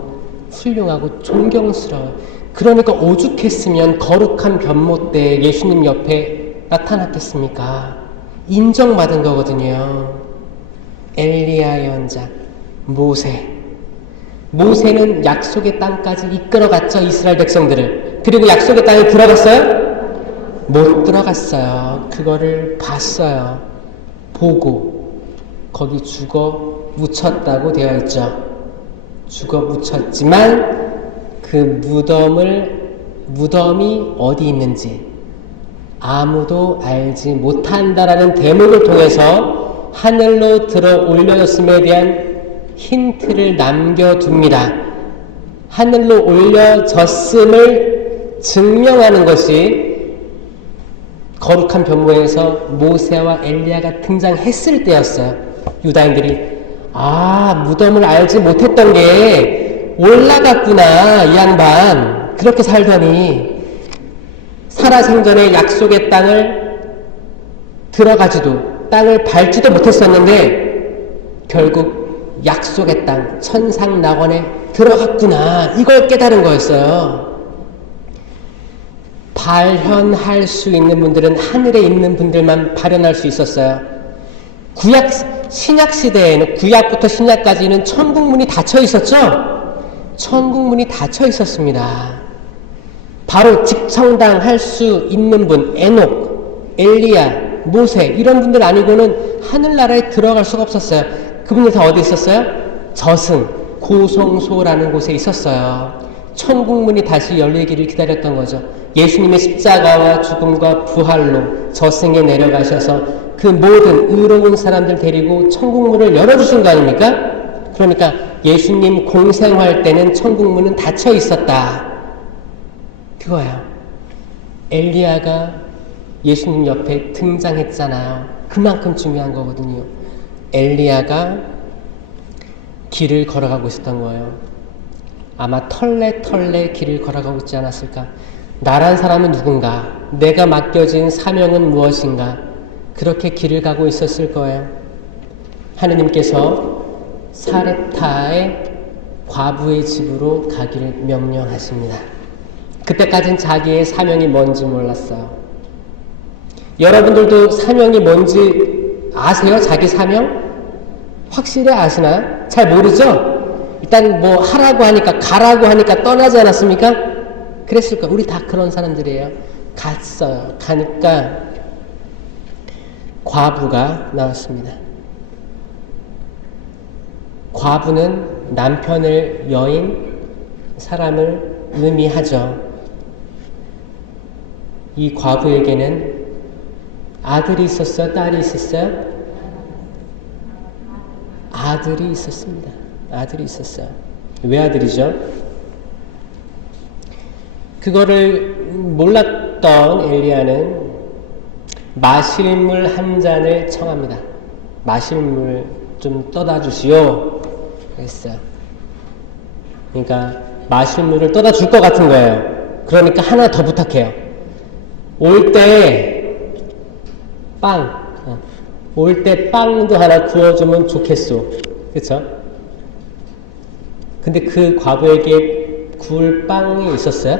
훌륭하고 존경스러워요. 그러니까 오죽했으면 거룩한 변모 때 예수님 옆에 나타났겠습니까? 인정받은 거거든요. 엘리야 예언자, 모세는 약속의 땅까지 이끌어갔죠. 이스라엘 백성들을. 그리고 약속의 땅에 들어갔어요? 못 들어갔어요. 그거를 봤어요. 보고 거기 죽어 묻혔다고 되어 있죠. 죽어 묻혔지만 그 무덤이 어디 있는지 아무도 알지 못한다라는 대목을 통해서 하늘로 들어 올려졌음에 대한 힌트를 남겨둡니다. 하늘로 올려졌음을 증명하는 것이 거룩한 변모에서 모세와 엘리야가 등장했을 때였어요. 유다인들이 무덤을 알지 못했던 게 올라갔구나, 이 양반. 그렇게 살더니 살아생전에 약속의 땅을 들어가지도, 땅을 밟지도 못했었는데 결국 약속의 땅, 천상낙원에 들어갔구나, 이걸 깨달은 거였어요. 발현할 수 있는 분들은 하늘에 있는 분들만 발현할 수 있었어요. 신약 시대에는, 구약부터 신약까지는 천국문이 닫혀 있었죠? 천국문이 닫혀 있었습니다. 바로 직청당할 수 있는 분, 에녹, 엘리야, 모세, 이런 분들 아니고는 하늘나라에 들어갈 수가 없었어요. 그분들 다 어디 있었어요? 저승, 고성소라는 곳에 있었어요. 천국문이 다시 열리기를 기다렸던 거죠. 예수님의 십자가와 죽음과 부활로 저승에 내려가셔서 그 모든 의로운 사람들 데리고 천국문을 열어주신 거 아닙니까? 그러니까 예수님 공생활 때는 천국문은 닫혀 있었다, 그거예요. 엘리야가 예수님 옆에 등장했잖아요. 그만큼 중요한 거거든요. 엘리야가 길을 걸어가고 있었던 거예요. 아마 털레 길을 걸어가고 있지 않았을까? 나란 사람은 누군가? 내가 맡겨진 사명은 무엇인가? 그렇게 길을 가고 있었을 거예요. 하느님께서 사렙타의 과부의 집으로 가기를 명령하십니다. 그때까지는 자기의 사명이 뭔지 몰랐어요. 여러분들도 사명이 뭔지 아세요? 자기 사명? 확실히 아시나요? 잘 모르죠? 일단 뭐 하라고 하니까, 가라고 하니까 떠나지 않았습니까? 그랬을 거예요. 우리 다 그런 사람들이에요. 갔어요. 가니까 과부가 나왔습니다. 과부는 남편을, 여인, 사람을 의미하죠. 이 과부에게는 아들이 있었어요? 딸이 있었어요? 아들이 있었습니다. 아들이 있었어요. 왜 아들이죠? 그거를 몰랐던 엘리야는 마실 물 한 잔을 청합니다. 마실 물 좀 떠다 주시오, 그랬어요. 그러니까 마실 물을 떠다 줄 것 같은 거예요. 그러니까 하나 더 부탁해요. 올 때 빵도 하나 구워주면 좋겠소. 그쵸? 근데 그 과부에게 구울 빵이 있었어요?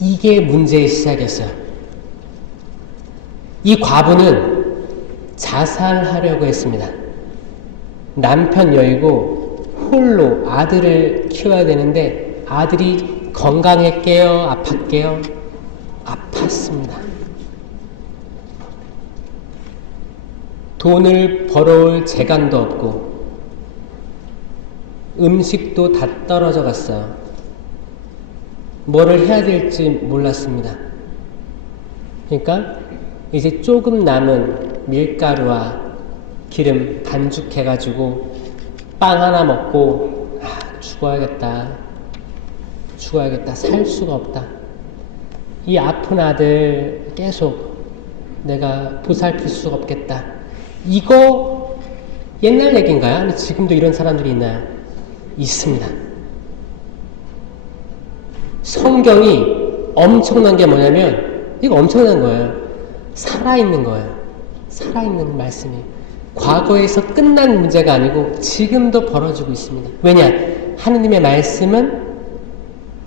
이게 문제의 시작이었어요. 이 과부는 자살하려고 했습니다. 남편 여의고 홀로 아들을 키워야 되는데 아들이 건강했게요? 아팠게요? 아팠습니다. 돈을 벌어올 재간도 없고 음식도 다 떨어져 갔어요. 뭐를 해야 될지 몰랐습니다. 그러니까 이제 조금 남은 밀가루와 기름 반죽해가지고 빵 하나 먹고 죽어야겠다, 살 수가 없다. 이 아픈 아들 계속 내가 보살필 수가 없겠다. 이거 옛날 얘기인가요? 아니 지금도 이런 사람들이 있나요? 있습니다. 성경이 엄청난 게 뭐냐면, 이거 엄청난 거예요. 살아있는 거예요. 살아있는 말씀이. 과거에서 끝난 문제가 아니고 지금도 벌어지고 있습니다. 왜냐? 하느님의 말씀은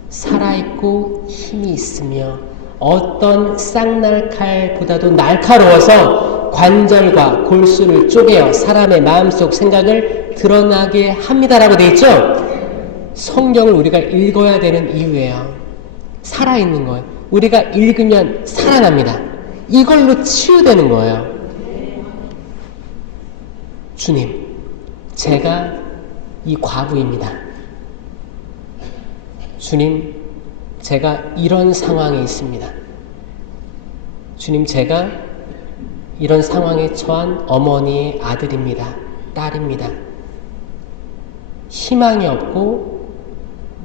살아있고 힘이 있으며 어떤 쌍날칼보다도 날카로워서 관절과 골수를 쪼개어 사람의 마음속 생각을 드러나게 합니다라고 되어 있죠? 성경을 우리가 읽어야 되는 이유예요. 살아있는 거예요. 우리가 읽으면 살아납니다. 이걸로 치유되는 거예요. 주님, 제가 이 과부입니다. 주님, 제가 이런 상황에 있습니다. 주님, 제가 이런 상황에 처한 어머니의 아들입니다. 딸입니다. 희망이 없고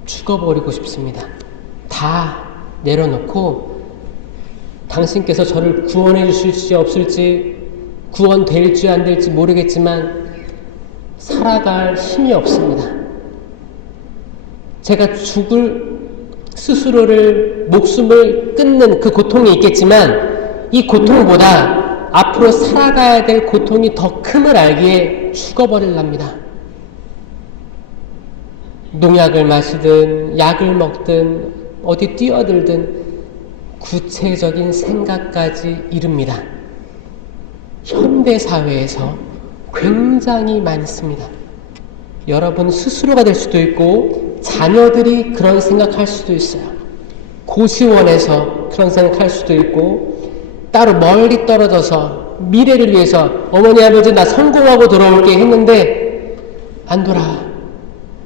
죽어버리고 싶습니다. 다 내려놓고 당신께서 저를 구원해 주실지 없을지, 구원될지 안 될지 모르겠지만 살아갈 힘이 없습니다. 제가 스스로를 목숨을 끊는 그 고통이 있겠지만 이 고통보다 앞으로 살아가야 될 고통이 더 큼을 알기에 죽어버릴랍니다. 농약을 마시든 약을 먹든 어디 뛰어들든 구체적인 생각까지 이릅니다. 현대사회에서 굉장히 많습니다. 여러분 스스로가 될 수도 있고 자녀들이 그런 생각할 수도 있어요. 고시원에서 그런 생각할 수도 있고 따로 멀리 떨어져서 미래를 위해서 어머니 아버지 나 성공하고 돌아올게 했는데 안 돌아와.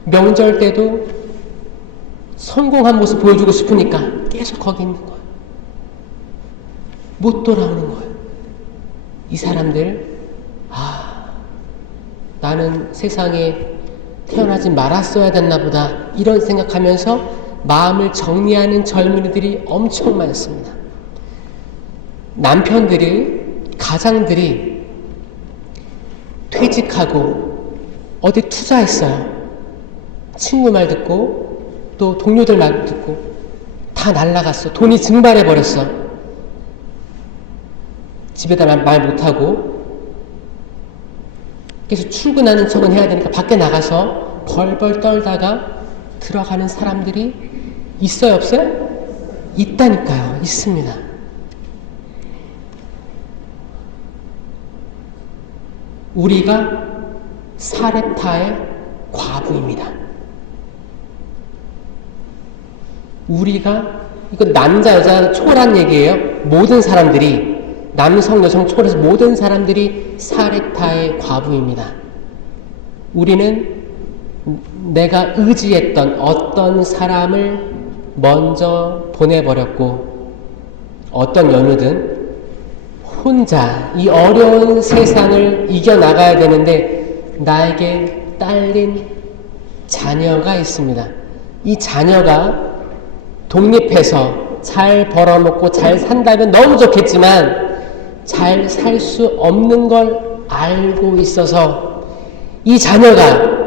명절 때도 성공한 모습 보여주고 싶으니까 계속 거기 있는 거예요. 못 돌아오는 거예요. 이 사람들 나는 세상에 태어나지 말았어야 됐나 보다 이런 생각하면서 마음을 정리하는 젊은이들이 엄청 많습니다. 남편들이, 가장들이 퇴직하고 어디 투자했어요. 친구 말 듣고 또 동료들 말 듣고 다 날라갔어. 돈이 증발해버렸어. 집에다 말 못하고 그래서 출근하는 척은 해야 되니까 밖에 나가서 벌벌 떨다가 들어가는 사람들이 있어요, 없어요? 있다니까요. 있습니다. 우리가 사렙타의 과부입니다. 우리가, 이거 남자, 여자 초월한 얘기예요. 모든 사람들이, 남성, 여성 초월해서 모든 사람들이 사렙타의 과부입니다. 우리는 내가 의지했던 어떤 사람을 먼저 보내버렸고 어떤 연유든 혼자 이 어려운 세상을 이겨나가야 되는데 나에게 딸린 자녀가 있습니다. 이 자녀가 독립해서 잘 벌어먹고 잘 산다면 너무 좋겠지만 잘 살 수 없는 걸 알고 있어서 이 자녀가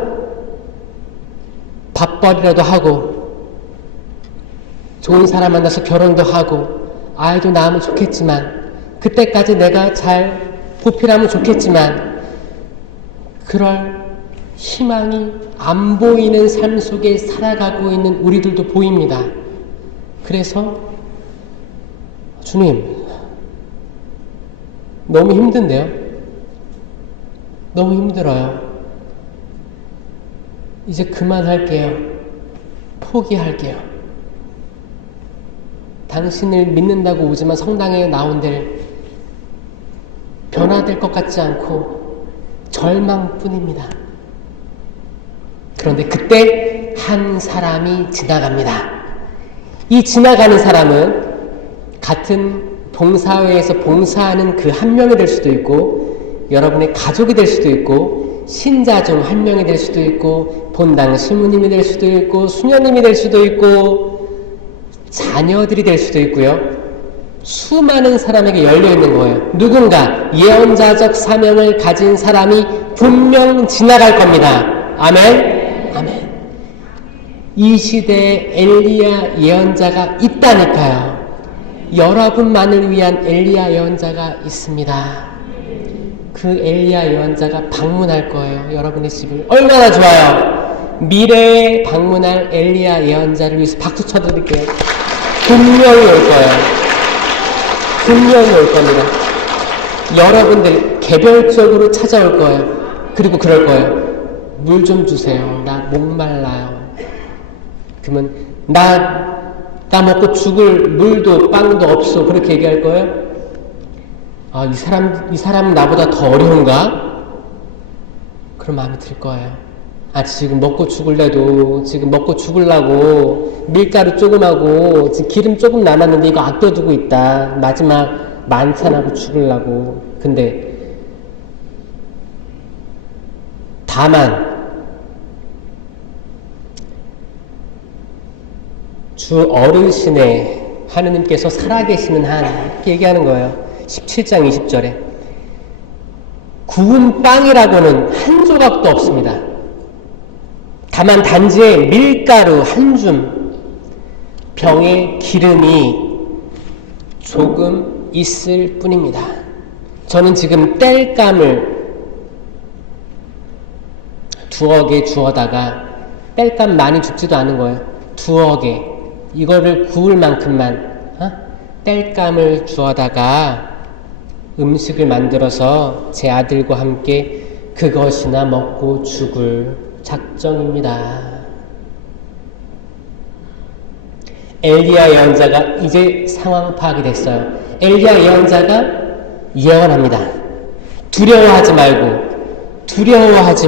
밥벌이라도 하고 좋은 사람 만나서 결혼도 하고 아이도 낳으면 좋겠지만 그때까지 내가 잘 보필하면 좋겠지만 그럴 희망이 안 보이는 삶 속에 살아가고 있는 우리들도 보입니다. 그래서 주님 너무 힘든데요? 너무 힘들어요. 이제 그만할게요. 포기할게요. 당신을 믿는다고 오지만 성당에 나온들 변화될 것 같지 않고 절망뿐입니다. 그런데 그때 한 사람이 지나갑니다. 이 지나가는 사람은 같은 봉사회에서 봉사하는 그 한 명이 될 수도 있고 여러분의 가족이 될 수도 있고 신자 중 한 명이 될 수도 있고 본당 신부님이 될 수도 있고 수녀님이 될 수도 있고 자녀들이 될 수도 있고요. 수많은 사람에게 열려있는 거예요. 누군가 예언자적 사명을 가진 사람이 분명 지나갈 겁니다. 아멘? 아멘. 이 시대에 엘리야 예언자가 있다니까요. 여러분만을 위한 엘리야 예언자가 있습니다. 그 엘리야 예언자가 방문할 거예요. 여러분의 집을. 얼마나 좋아요. 미래에 방문할 엘리야 예언자를 위해서 박수 쳐드릴게요. 분명히 올 거예요. 분명히 올 겁니다. 여러분들 개별적으로 찾아올 거예요. 그리고 그럴 거예요. 물 좀 주세요. 나 목말라요. 그러면 나 먹고 죽을 물도 빵도 없어. 그렇게 얘기할 거예요. 아, 이 사람은 나보다 더 어려운가? 그런 마음이 들 거예요. 아, 지금 먹고 죽을래도 지금 먹고 죽으려고 밀가루 조금 하고 지금 기름 조금 남았는데 이거 아껴두고 있다. 마지막 만찬하고 죽으려고. 근데 다만 주 어르신의 하느님께서 살아계시는 한 이렇게 얘기하는 거예요. 17장 20절에 구운 빵이라고는 한 조각도 없습니다. 다만 단지에 밀가루 한 줌, 병에 기름이 조금 있을 뿐입니다. 저는 지금 땔감을 두어 개 주워다가 땔감 많이 줍지도 않은 거예요. 두어 개 이거를 구울 만큼만 땔감을 주워다가 음식을 만들어서 제 아들과 함께 그것이나 먹고 죽을 작정입니다. 엘리야 예언자가 이제 상황 파악이 됐어요. 엘리야 예언자가 예언합니다. 두려워하지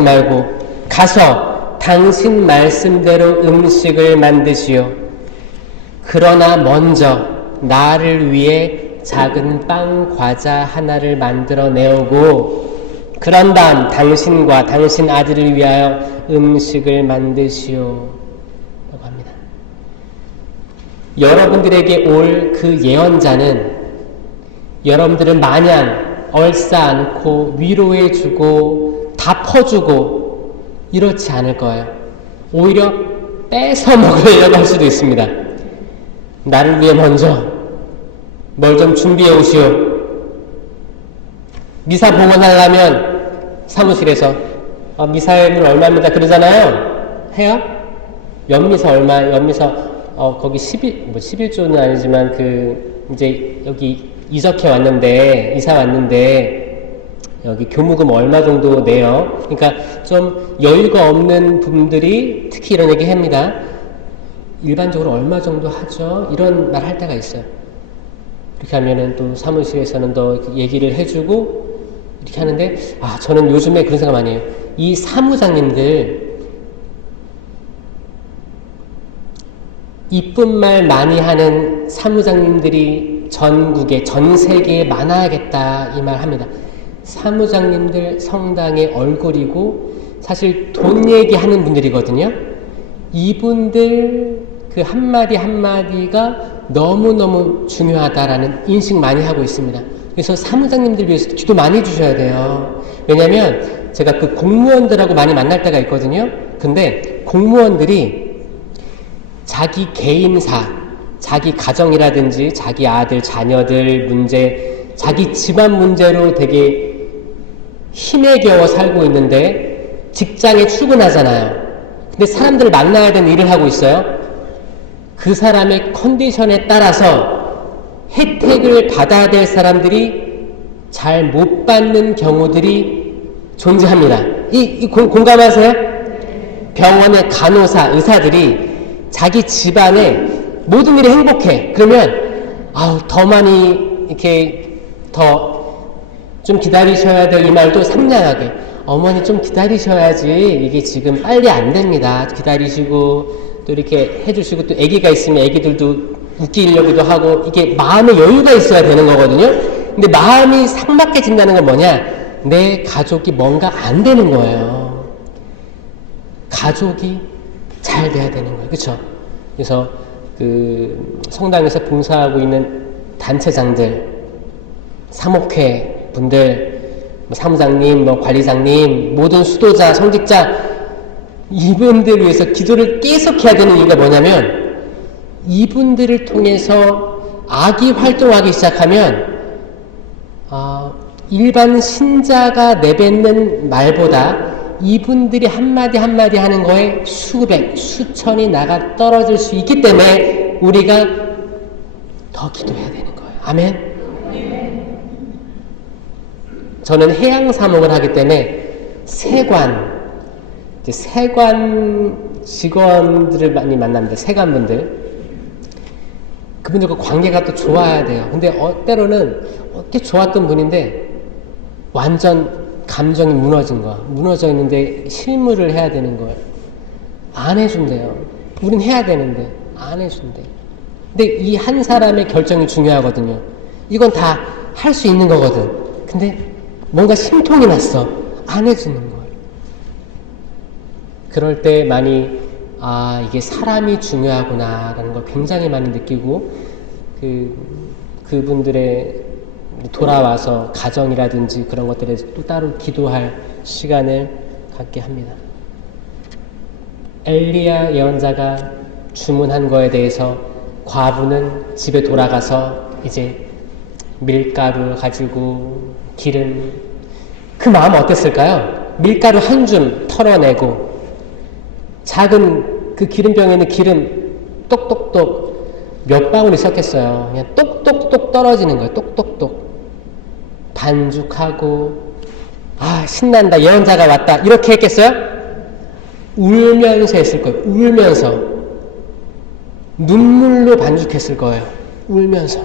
말고 가서 당신 말씀대로 음식을 만드시오. 그러나 먼저 나를 위해 작은 빵 과자 하나를 만들어 내오고 그런 다음 당신과 당신 아들을 위하여 음식을 만드시오 라고 합니다. 여러분들에게 올 그 예언자는 여러분들을 마냥 얼싸안고 위로해주고 다 퍼주고 이렇지 않을 거예요. 오히려 뺏어 먹으려고 할 수도 있습니다. 나를 위해 먼저 뭘 좀 준비해 오시오. 미사 봉헌하려면 사무실에서 미사액은 얼마입니다 그러잖아요. 해요? 연미사 얼마? 연미사 거기 11조는 아니지만 이제 여기 이사 왔는데 여기 교무금 얼마 정도 내요. 그러니까 좀 여유가 없는 분들이 특히 이런 얘기 합니다. 일반적으로 얼마 정도 하죠? 이런 말 할 때가 있어요. 이렇게 하면은 또 사무실에서는 더 얘기를 해주고 이렇게 하는데 저는 요즘에 그런 생각 많이 해요. 이 사무장님들 이쁜 말 많이 하는 사무장님들이 전국에 전 세계에 많아야겠다 이 말 합니다. 사무장님들 성당의 얼굴이고 사실 돈 얘기하는 분들이거든요. 이분들 그 한마디 한마디가 너무너무 중요하다라는 인식 많이 하고 있습니다. 그래서 사무장님들 위해서 기도 많이 해주셔야 돼요. 왜냐면 제가 그 공무원들하고 많이 만날 때가 있거든요. 근데 공무원들이 자기 개인사, 자기 가정이라든지 자기 아들, 자녀들 문제, 자기 집안 문제로 되게 힘에 겨워 살고 있는데 직장에 출근하잖아요. 근데 사람들을 만나야 되는 일을 하고 있어요. 그 사람의 컨디션에 따라서 혜택을 받아야 될 사람들이 잘 못 받는 경우들이 존재합니다. 공감하세요? 병원의 간호사, 의사들이 자기 집안에 모든 일이 행복해. 그러면 더 많이 이렇게 더 좀 기다리셔야 될 이 말도 상냥하게 어머니 좀 기다리셔야지 이게 지금 빨리 안 됩니다. 기다리시고 또 이렇게 해주시고 또 아기가 있으면 아기들도 웃기려고도 하고 이게 마음의 여유가 있어야 되는 거거든요. 근데 마음이 삭막해진다는 건 뭐냐? 내 가족이 뭔가 안 되는 거예요. 가족이 잘 돼야 되는 거예요. 그렇죠? 그래서 그 성당에서 봉사하고 있는 단체장들, 사목회 분들, 사무장님, 관리장님, 모든 수도자, 성직자 이분들 위해서 기도를 계속 해야 되는 이유가 뭐냐면 이분들을 통해서 악이 활동하기 시작하면 일반 신자가 내뱉는 말보다 이분들이 한마디 한마디 하는 거에 수백, 수천이 나가 떨어질 수 있기 때문에 우리가 더 기도해야 되는 거예요. 아멘? 저는 해양 사목을 하기 때문에 세관 직원들을 많이 만납니다. 세관분들. 그분들과 관계가 또 좋아야 돼요. 근데 때로는 꽤 좋았던 분인데 완전 감정이 무너진 거야. 무너져 있는데 실무를 해야 되는 거예요. 안 해준대요. 우린 해야 되는데 안 해준대. 근데 이 한 사람의 결정이 중요하거든요. 이건 다 할 수 있는 거거든. 근데 뭔가 심통이 났어. 안 해주는 거예요. 그럴 때 많이 이게 사람이 중요하구나라는 걸 굉장히 많이 느끼고 그분들의 돌아와서 가정이라든지 그런 것들에 또 따로 기도할 시간을 갖게 합니다. 엘리야 예언자가 주문한 거에 대해서 과부는 집에 돌아가서 이제 밀가루 가지고 기름, 그 마음은 어땠을까요? 밀가루 한 줌 털어내고 작은 그 기름병에는 기름 똑똑똑 몇 방울 있었겠어요. 그냥 똑똑똑 떨어지는 거예요. 똑똑똑. 반죽하고 신난다, 예언자가 왔다, 이렇게 했겠어요? 울면서 했을 거예요. 울면서. 눈물로 반죽했을 거예요. 울면서.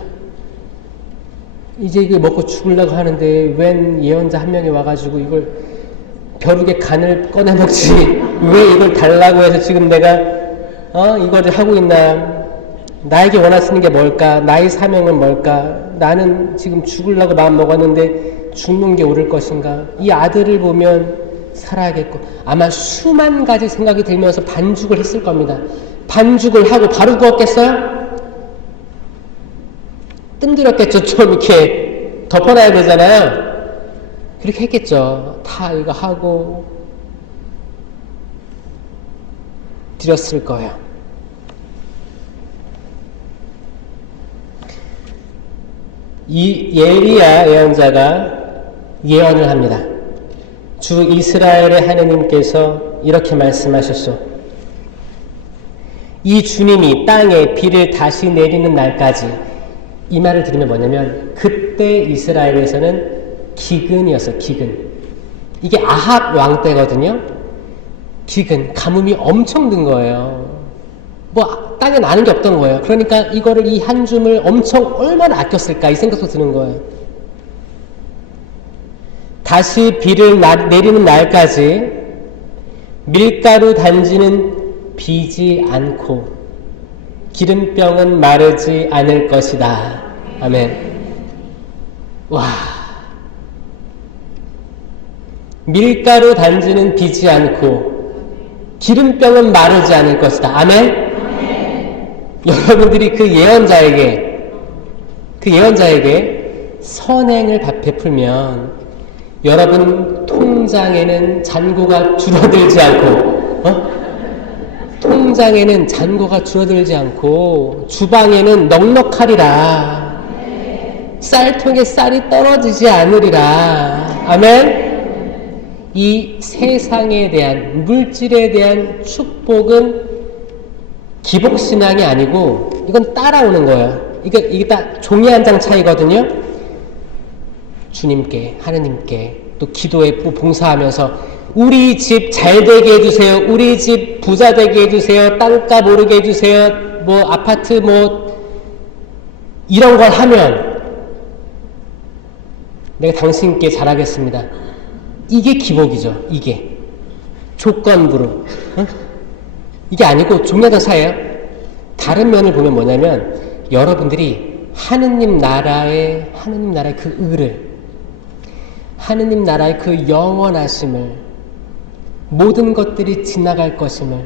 이제 이거 먹고 죽으려고 하는데 웬 예언자 한 명이 와가지고 이걸 벼룩의 간을 꺼내 먹지, 왜 이걸 달라고 해서 지금 내가 이거를 하고 있나, 나에게 원하시는 게 뭘까, 나의 사명은 뭘까, 나는 지금 죽으려고 마음 먹었는데 죽는 게 옳을 것인가, 이 아들을 보면 살아야겠고, 아마 수만 가지 생각이 들면서 반죽을 했을 겁니다. 반죽을 하고 바로 구웠겠어요? 뜸들였겠죠. 좀 이렇게 덮어놔야 되잖아요. 그렇게 했겠죠. 다 이거 하고 드렸을 거예요. 이 엘리야 예언자가 예언을 합니다. 주 이스라엘의 하느님께서 이렇게 말씀하셨소. 이 주님이 땅에 비를 다시 내리는 날까지, 이 말을 들으면 뭐냐면 그때 이스라엘에서는 기근이었어요. 기근. 이게 아합 왕 때거든요. 기근, 가뭄이 엄청 든 거예요. 뭐 땅에 나는 게 없던 거예요. 그러니까 이거를, 이 한 줌을 엄청 얼마나 아꼈을까, 이 생각도 드는 거예요. 다시 비를 내리는 날까지 밀가루 단지는 비지 않고 기름병은 마르지 않을 것이다. 아멘. 와. 밀가루 단지는 비지 않고 기름병은 마르지 않을 것이다. 아멘. 여러분들이 그 예언자에게 선행을 베풀면 여러분 통장에는 잔고가 줄어들지 않고, 통장에는 잔고가 줄어들지 않고 주방에는 넉넉하리라. 쌀통에 쌀이 떨어지지 않으리라. 아멘. 이 세상에 대한, 물질에 대한 축복은 기복신앙이 아니고 이건 따라오는 거예요. 이게 다 종이 한 장 차이거든요. 주님께, 하느님께 또 기도에 또 봉사하면서 우리 집 잘 되게 해주세요. 우리 집 부자 되게 해주세요. 땅값 오르게 해주세요. 뭐 아파트 뭐 이런 걸 하면 내가 당신께 잘하겠습니다. 이게 기복이죠. 이게 조건부로. 이게 아니고 종려던 사예요. 다른 면을 보면 뭐냐면 여러분들이 하느님 나라의 그 의를, 하느님 나라의 그 영원하심을, 모든 것들이 지나갈 것임을,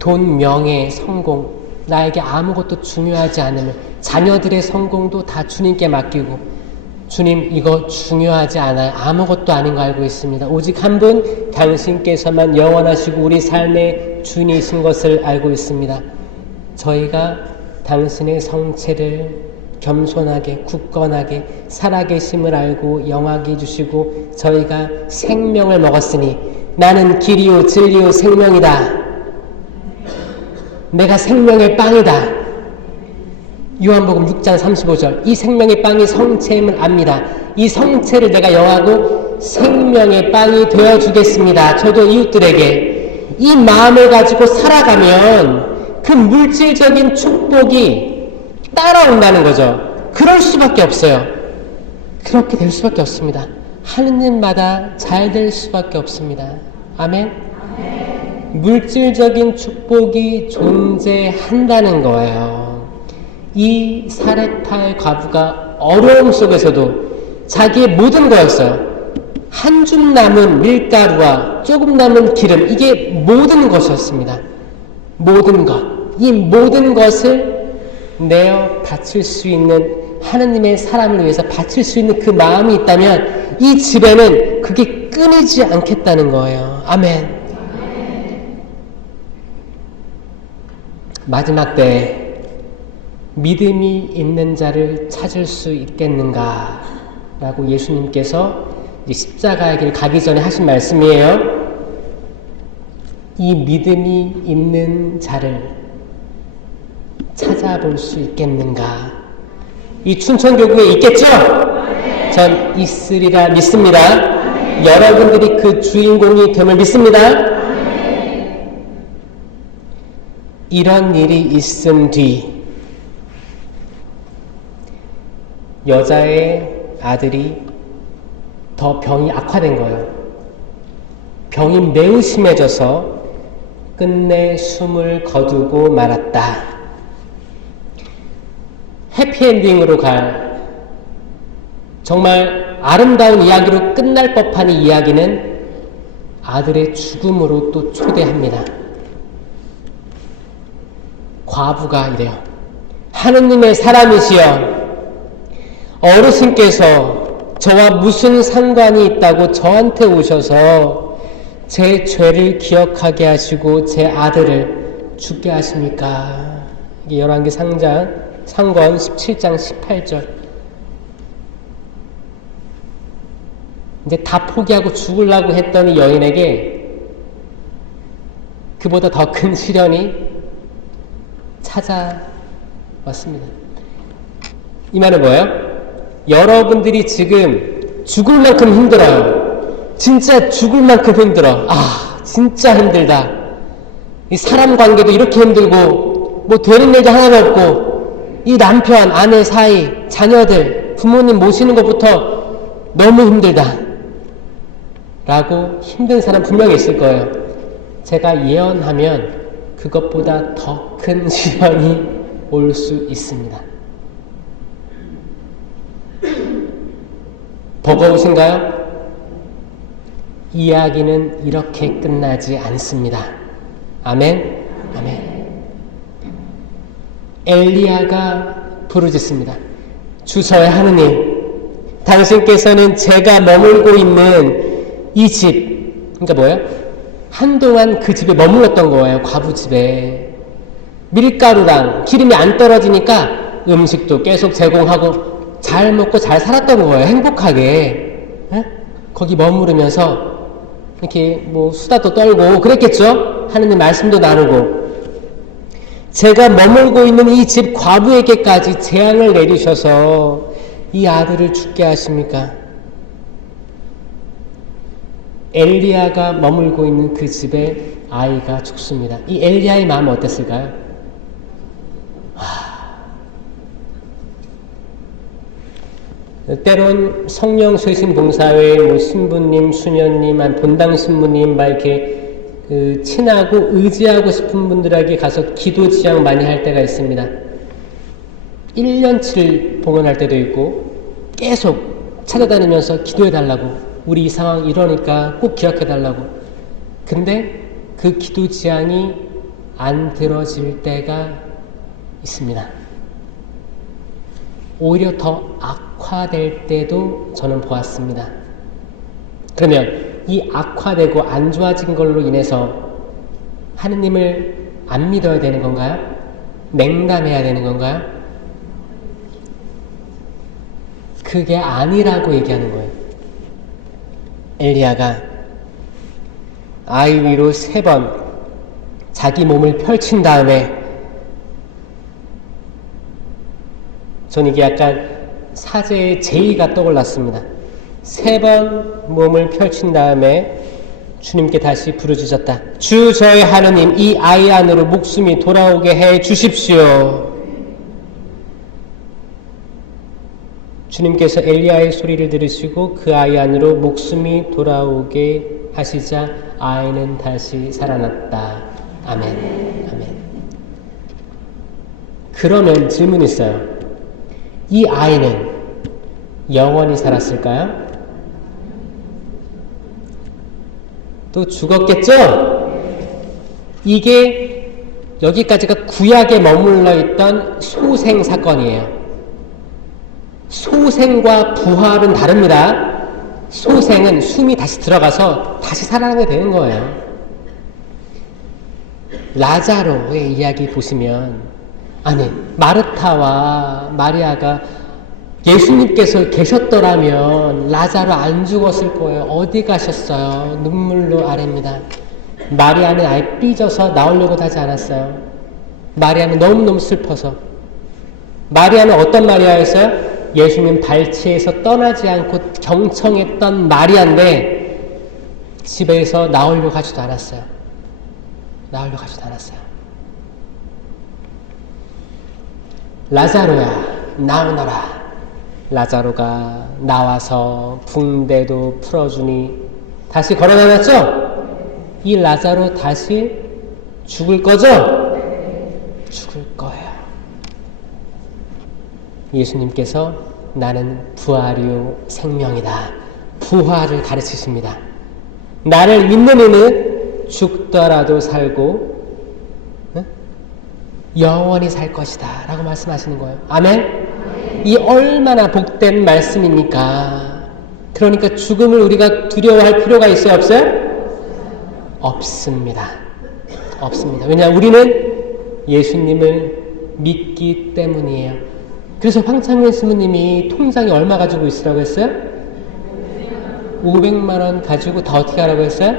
돈, 명예, 성공, 나에게 아무것도 중요하지 않음을, 자녀들의 성공도 다 주님께 맡기고, 주님 이거 중요하지 않아요. 아무것도 아닌 거 알고 있습니다. 오직 한 분 당신께서만 영원하시고 우리 삶의 주인이신 것을 알고 있습니다. 저희가 당신의 성체를 겸손하게 굳건하게 살아계심을 알고 영하게 해주시고 저희가 생명을 먹었으니 나는 길이요 진리요 생명이다. 내가 생명의 빵이다. 요한복음 6장 35절. 이 생명의 빵이 성체임을 압니다. 이 성체를 내가 영하고 생명의 빵이 되어주겠습니다. 저도 이웃들에게 이 마음을 가지고 살아가면 그 물질적인 축복이 따라온다는 거죠. 그럴 수밖에 없어요. 그렇게 될 수밖에 없습니다. 하느님마다 잘 될 수밖에 없습니다. 아멘? 물질적인 축복이 존재한다는 거예요. 이 사렙타의 과부가 어려움 속에서도 자기의 모든 거였어요. 한 줌 남은 밀가루와 조금 남은 기름, 이게 모든 것이었습니다. 모든 것. 이 모든 것을 내어 바칠 수 있는, 하느님의 사람을 위해서 바칠 수 있는 그 마음이 있다면 이 집에는 그게 끊이지 않겠다는 거예요. 아멘. 마지막 때 믿음이 있는 자를 찾을 수 있겠는가? 라고 예수님께서 십자가의 길 가기 전에 하신 말씀이에요. 이 믿음이 있는 자를 찾아볼 수 있겠는가? 이 춘천교구에 있겠죠? 전 있으리라 믿습니다. 여러분들이 그 주인공이 됨을 믿습니다. 이런 일이 있은 뒤 여자의 아들이 더 병이 악화된 거예요. 병이 매우 심해져서 끝내 숨을 거두고 말았다. 해피엔딩으로 갈 정말 아름다운 이야기로 끝날 법한 이 이야기는 아들의 죽음으로 또 초대합니다. 과부가 이래요. 하느님의 사람이시여, 어르신께서 저와 무슨 상관이 있다고 저한테 오셔서 제 죄를 기억하게 하시고 제 아들을 죽게 하십니까? 이게 열왕기 상권 17장 18절. 이제 다 포기하고 죽으려고 했던 이 여인에게 그보다 더 큰 시련이 찾아왔습니다. 이 말은 뭐예요? 여러분들이 지금 죽을 만큼 힘들어요. 진짜 죽을 만큼 힘들어. 진짜 힘들다. 이 사람 관계도 이렇게 힘들고 뭐 되는 일도 하나도 없고 이 남편, 아내 사이, 자녀들, 부모님 모시는 것부터 너무 힘들다 라고 힘든 사람 분명히 있을 거예요. 제가 예언하면 그것보다 더 큰 시련이 올 수 있습니다. 버거우신가요? 이야기는 이렇게 끝나지 않습니다. 아멘? 아멘. 엘리야가 부르짖습니다. 주저의 하느님, 당신께서는 제가 머물고 있는 이 집, 그러니까 뭐예요? 한동안 그 집에 머물렀던 거예요. 과부 집에. 밀가루랑 기름이 안 떨어지니까 음식도 계속 제공하고 잘 먹고 잘 살았던 거예요. 행복하게. 에? 거기 머무르면서 이렇게 뭐 수다도 떨고 그랬겠죠? 하느님 말씀도 나누고. 제가 머물고 있는 이 집 과부에게까지 재앙을 내리셔서 이 아들을 죽게 하십니까? 엘리야가 머물고 있는 그 집에 아이가 죽습니다. 이 엘리야의 마음은 어땠을까요? 때론 성령 쇄신 봉사회 뭐 신부님, 수녀님, 본당 신부님 막 이렇게 친하고 의지하고 싶은 분들에게 가서 기도 지향 많이 할 때가 있습니다. 1년치를 봉헌할 때도 있고 계속 찾아다니면서 기도해달라고, 우리 이 상황 이러니까 꼭 기억해달라고. 근데 그 기도 지향이 안 들어질 때가 있습니다. 오히려 더 악화될 때도 저는 보았습니다. 그러면 이 악화되고 안 좋아진 걸로 인해서 하느님을 안 믿어야 되는 건가요? 냉담해야 되는 건가요? 그게 아니라고 얘기하는 거예요. 엘리야가 아이 위로 3번 자기 몸을 펼친 다음에, 저는 이게 약간 사제의 제의가 떠올랐습니다. 3번 몸을 펼친 다음에 주님께 다시 부르짖었다. 주 저의 하느님, 이 아이 안으로 목숨이 돌아오게 해 주십시오. 주님께서 엘리야의 소리를 들으시고 그 아이 안으로 목숨이 돌아오게 하시자 아이는 다시 살아났다. 아멘. 아멘. 그러면 질문이 있어요. 이 아이는 영원히 살았을까요? 또 죽었겠죠? 이게 여기까지가 구약에 머물러 있던 소생 사건이에요. 소생과 부활은 다릅니다. 소생은 숨이 다시 들어가서 다시 살아나게 되는 거예요. 라자로의 이야기 보시면, 아니, 마르타와 마리아가 예수님께서 계셨더라면 라자로 안 죽었을 거예요. 어디 가셨어요? 눈물로 아뢰입니다. 마리아는 아예 삐져서 나오려고도 하지 않았어요. 마리아는 너무너무 슬퍼서. 마리아는 어떤 마리아였어요? 예수님 발치에서 떠나지 않고 경청했던 마리아인데 집에서 나오려고 하지도 않았어요. 나오려고 하지도 않았어요. 라자로야, 나오너라. 라자로가 나와서 붕대도 풀어주니 다시 걸어다녔죠? 이 라자로 다시 죽을 거죠? 죽을 거예요. 예수님께서 나는 부활이요 생명이다. 부활을 가르치십니다. 나를 믿는 이는 죽더라도 살고 영원히 살 것이다 라고 말씀하시는 거예요. 아멘? 이 얼마나 복된 말씀입니까? 그러니까 죽음을 우리가 두려워할 필요가 있어요? 없어요? 없습니다. 없습니다. 왜냐하면 우리는 예수님을 믿기 때문이에요. 그래서 황창민 스님이 통장에 얼마 가지고 있으라고 했어요? 500만 원 가지고 다 어떻게 하라고 했어요?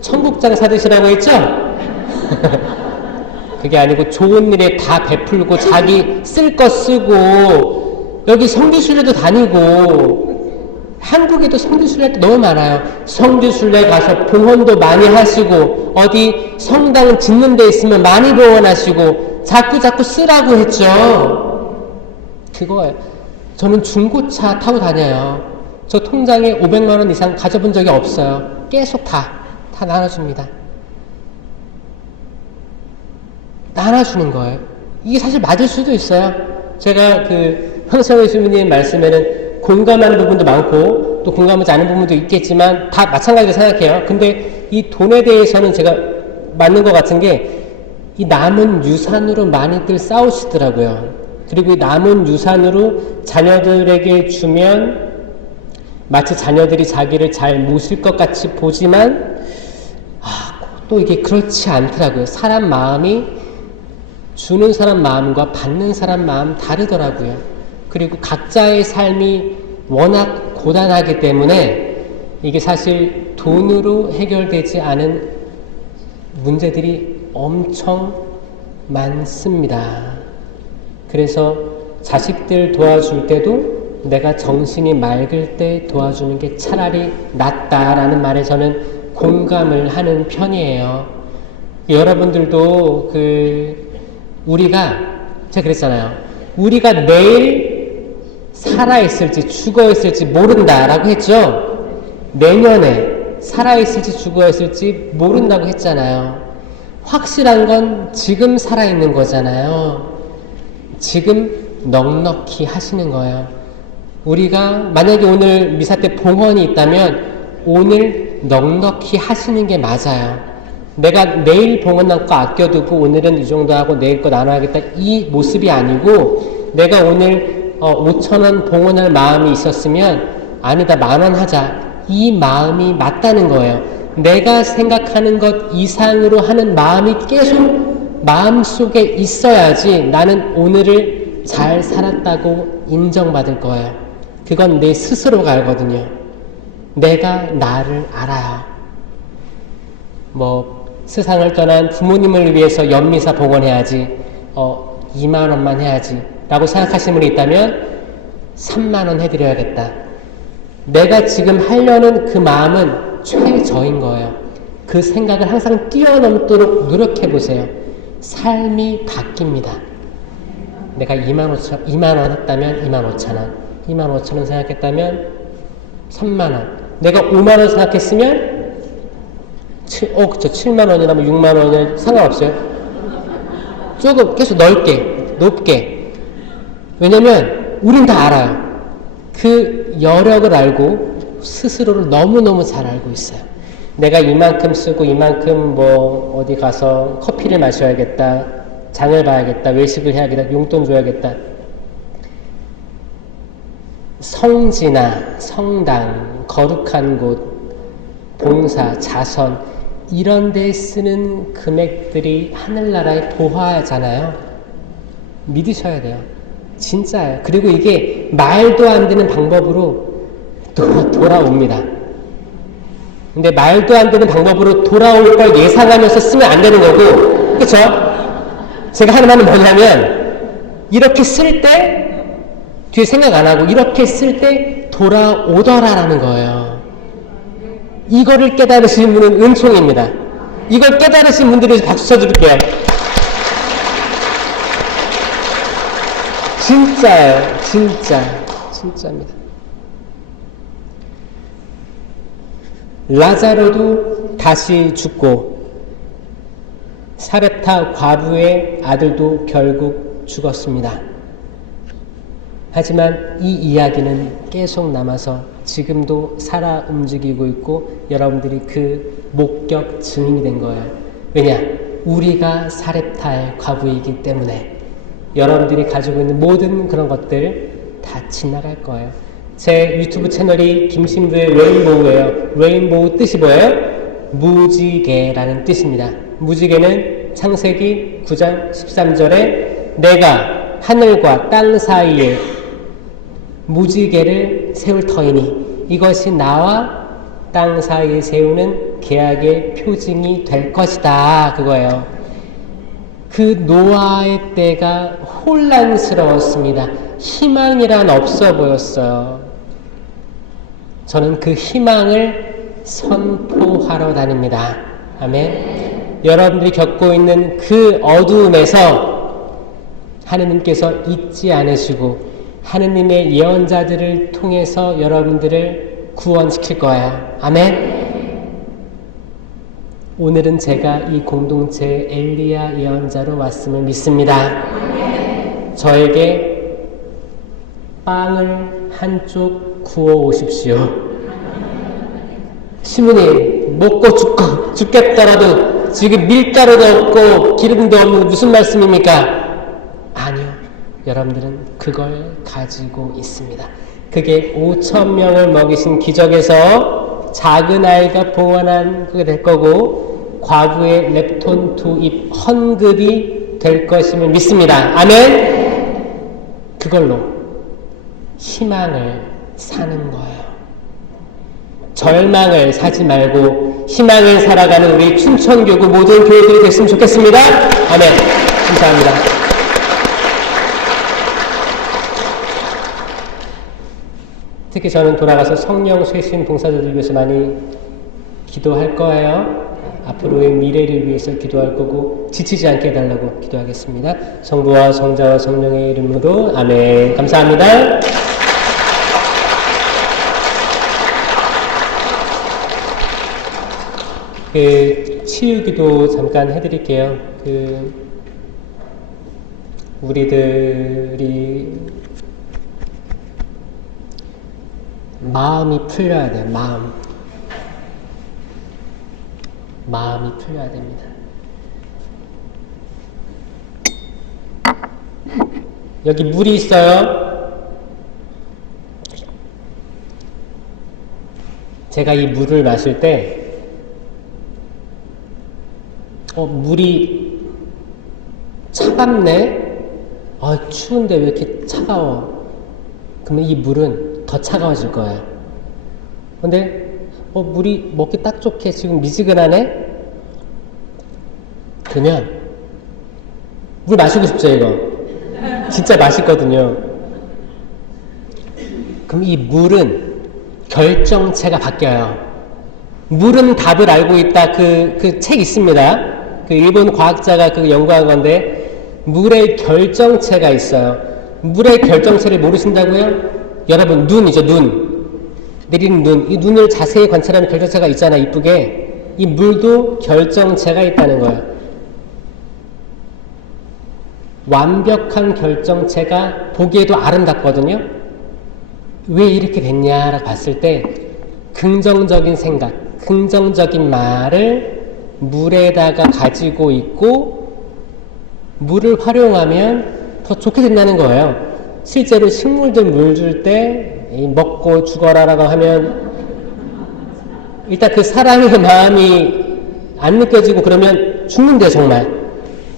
청국장 사드시라고 했죠? 그게 아니고 좋은 일에 다 베풀고 자기 쓸 거 쓰고 여기 성지순례도 다니고 한국에도 성지순례 너무 많아요. 성지순례 가서 봉헌도 많이 하시고 어디 성당 짓는 데 있으면 많이 봉헌하시고 자꾸 쓰라고 했죠. 그거예요. 저는 중고차 타고 다녀요. 저 통장에 500만 원 이상 가져본 적이 없어요. 계속 다 나눠줍니다. 나눠주는 거예요. 이게 사실 맞을 수도 있어요. 제가 황창민 스님의 말씀에는 공감하는 부분도 많고 또 공감하지 않는 부분도 있겠지만 다 마찬가지로 생각해요. 근데 이 돈에 대해서는 제가 맞는 것 같은 게 이 남은 유산으로 많이들 싸우시더라고요. 그리고 이 남은 유산으로 자녀들에게 주면 마치 자녀들이 자기를 잘 모실 것 같이 보지만 또 이게 그렇지 않더라고요. 사람 마음이 주는 사람 마음과 받는 사람 마음 다르더라고요. 그리고 각자의 삶이 워낙 고단하기 때문에 이게 사실 돈으로 해결되지 않은 문제들이 엄청 많습니다. 그래서 자식들 도와줄 때도 내가 정신이 맑을 때 도와주는 게 차라리 낫다라는 말에 저는 공감을 하는 편이에요. 여러분들도 제가 그랬잖아요. 우리가 내일 살아있을지 죽어있을지 모른다라고 했죠. 내년에 살아있을지 죽어있을지 모른다고 했잖아요. 확실한 건 지금 살아있는 거잖아요. 지금 넉넉히 하시는 거예요. 우리가 만약에 오늘 미사 때 봉헌이 있다면 오늘 넉넉히 하시는 게 맞아요. 내가 내일 봉헌한 거 아껴두고 오늘은 이 정도 하고 내일 거 나눠야겠다 이 모습이 아니고 내가 오늘 5,000원 봉헌할 마음이 있었으면 아니다 10,000원 하자 이 마음이 맞다는 거예요. 내가 생각하는 것 이상으로 하는 마음이 계속 마음속에 있어야지 나는 오늘을 잘 살았다고 인정받을 거예요. 그건 내 스스로가 알거든요. 내가 나를 알아요. 세상을 떠난 부모님을 위해서 연미사 봉헌해야지 2만 원만 해야지 라고 생각하시는 분이 있다면 3만 원 해드려야겠다. 내가 지금 하려는 그 마음은 최저인 거예요. 그 생각을 항상 뛰어넘도록 노력해보세요. 삶이 바뀝니다. 내가 2만 원 했다면 2만 5천 원 2만 5천 원 생각했다면 3만 원 내가 5만 원 생각했으면 7만 원이라면 6만 원이나 상관없어요. 조금 계속 넓게 높게. 왜냐면 우린 다 알아요. 그 여력을 알고 스스로를 너무너무 잘 알고 있어요. 내가 이만큼 쓰고 이만큼 뭐 어디 가서 커피를 마셔야겠다, 장을 봐야겠다, 외식을 해야겠다, 용돈 줘야겠다. 성지나 성당, 거룩한 곳, 봉사, 자선 이런 데 쓰는 금액들이 하늘나라의 보화잖아요. 믿으셔야 돼요. 진짜예요. 그리고 이게 말도 안 되는 방법으로 또 돌아옵니다. 근데 말도 안 되는 방법으로 돌아올 걸 예상하면서 쓰면 안 되는 거고, 그쵸? 제가 하는 말은 뭐냐면, 이렇게 쓸 때, 뒤에 생각 안 하고, 이렇게 쓸 때 돌아오더라라는 거예요. 이거를 깨달으신 분은 은총입니다. 이걸 깨달으신 분들을 박수 쳐드릴게요. 진짜예요. 진짜입니다. 라자로도 다시 죽고 사렙타 과부의 아들도 결국 죽었습니다. 하지만 이 이야기는 계속 남아서 지금도 살아 움직이고 있고 여러분들이 그 목격 증인이 된 거예요. 왜냐? 우리가 사렙타의 과부이기 때문에 여러분들이 가지고 있는 모든 그런 것들 다 지나갈 거예요. 제 유튜브 채널이 김신부의 레인보우예요. 레인보우 뜻이 뭐예요? 무지개라는 뜻입니다. 무지개는 창세기 9장 13절에 내가 하늘과 땅 사이에 무지개를 세울 터이니 이것이 나와 땅 사이에 세우는 계약의 표징이 될 것이다. 그거예요. 그 노아의 때가 혼란스러웠습니다. 희망이란 없어 보였어요. 저는 그 희망을 선포하러 다닙니다. 아멘. 여러분들이 겪고 있는 그 어두움에서 하느님께서 잊지 않으시고 하느님의 예언자들을 통해서 여러분들을 구원시킬 거예요. 아멘. 오늘은 제가 이 공동체의 엘리야 예언자로 왔음을 믿습니다. 저에게 빵을 한쪽 구워 오십시오. 시므님, 먹고 죽겠더라도 지금 밀가루도 없고 기름도 없는 무슨 말씀입니까? 아니요. 여러분들은 그걸 가지고 있습니다. 그게 5,000명을 먹이신 기적에서 작은 아이가 봉헌한 그게 될 거고 과부의 렙톤 두 입 헌금이 될 것임을 믿습니다. 아멘. 그걸로 희망을 사는 거예요. 절망을 사지 말고 희망을 살아가는 우리 춘천교구 모든 교회들이 됐으면 좋겠습니다. 아멘. 감사합니다. 특히 저는 돌아가서 성령 쇄신 봉사자들 위해서 많이 기도할 거예요. 앞으로의 미래를 위해서 기도할 거고 지치지 않게 해달라고 기도하겠습니다. 성부와 성자와 성령의 이름으로 아멘. 감사합니다. 치유기도 잠깐 해드릴게요. 우리들이 마음이 풀려야 돼요. 마음이 풀려야 됩니다. 여기 물이 있어요. 제가 이 물을 마실 때 물이 차갑네? 추운데 왜 이렇게 차가워? 그러면 이 물은 더 차가워질 거예요. 근데 물이 먹기 딱 좋게 지금 미지근하네? 그러면 물 마시고 싶죠, 이거? 진짜 맛있거든요. 그럼 이 물은 결정체가 바뀌어요. 물은 답을 알고 있다. 그 책 있습니다. 그 일본 과학자가 연구한 건데 물의 결정체가 있어요. 물의 결정체를 모르신다고요? 여러분, 눈이죠, 눈. 내리는 눈. 이 눈을 자세히 관찰하는 결정체가 있잖아, 이쁘게. 이 물도 결정체가 있다는 거예요. 완벽한 결정체가 보기에도 아름답거든요. 왜 이렇게 됐냐라고 봤을 때 긍정적인 생각, 긍정적인 말을 물에다가 가지고 있고 물을 활용하면 더 좋게 된다는 거예요. 실제로 식물들 물 줄 때 먹고 죽어라라고 하면 일단 그 사랑의 마음이 안 느껴지고 그러면 죽는데 정말.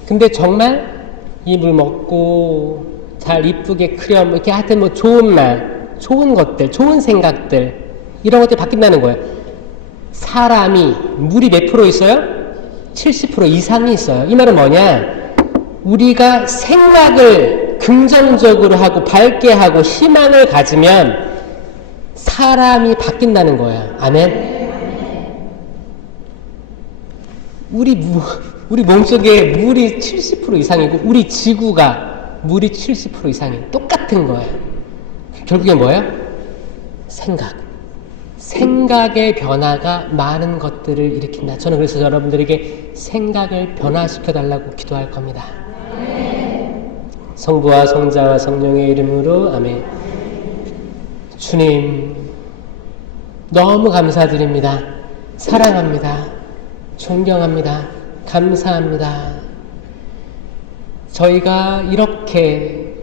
근데 정말 이 물 먹고 잘 이쁘게 크렴 이렇게 하여튼 뭐 좋은 말, 좋은 것들, 좋은 생각들 이런 것들이 바뀐다는 거예요. 사람이 물이 몇 프로 있어요? 70% 이상이 있어요. 이 말은 뭐냐? 우리가 생각을 긍정적으로 하고 밝게 하고 희망을 가지면 사람이 바뀐다는 거예요. 아멘? 우리 몸속에 물이 70% 이상이고 우리 지구가 물이 70% 이상이에요. 똑같은 거예요. 결국에 뭐예요? 생각. 생각의 변화가 많은 것들을 일으킨다. 저는 그래서 여러분들에게 생각을 변화시켜 달라고 기도할 겁니다. 성부와 성자와 성령의 이름으로 아멘. 주님 너무 감사드립니다. 사랑합니다. 존경합니다. 감사합니다. 저희가 이렇게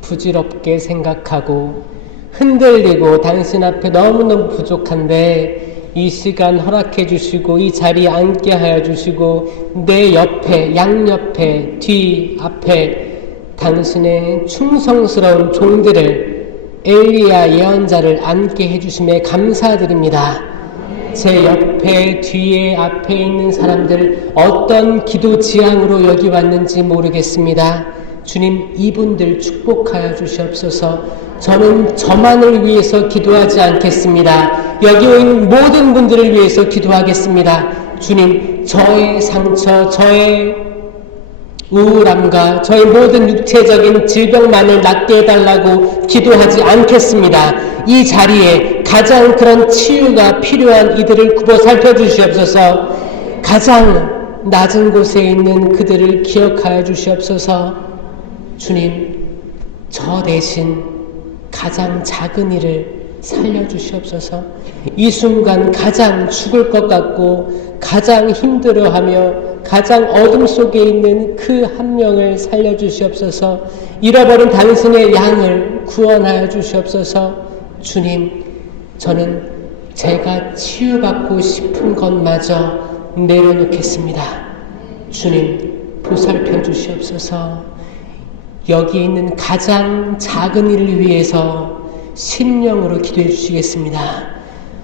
부질없게 생각하고 흔들리고 당신 앞에 너무너무 부족한데 이 시간 허락해 주시고 이 자리에 앉게 하여 주시고 내 옆에 양옆에 뒤 앞에 당신의 충성스러운 종들을 엘리야 예언자를 앉게 해주심에 감사드립니다. 제 옆에 뒤에 앞에 있는 사람들 어떤 기도 지향으로 여기 왔는지 모르겠습니다. 주님 이분들 축복하여 주시옵소서. 저는 저만을 위해서 기도하지 않겠습니다. 여기 온 모든 분들을 위해서 기도하겠습니다. 주님 저의 상처, 저의 우울함과 저의 모든 육체적인 질병만을 낫게 해달라고 기도하지 않겠습니다. 이 자리에 가장 그런 치유가 필요한 이들을 굽어 살펴주시옵소서. 가장 낮은 곳에 있는 그들을 기억하여 주시옵소서. 주님 저 대신 가장 작은 이를 살려주시옵소서. 이 순간 가장 죽을 것 같고 가장 힘들어하며 가장 어둠 속에 있는 그 한 명을 살려주시옵소서. 잃어버린 당신의 양을 구원하여 주시옵소서. 주님 저는 제가 치유받고 싶은 것마저 내려놓겠습니다. 주님 보살펴 주시옵소서. 여기 있는 가장 작은 일을 위해서 심령으로 기도해 주시겠습니다.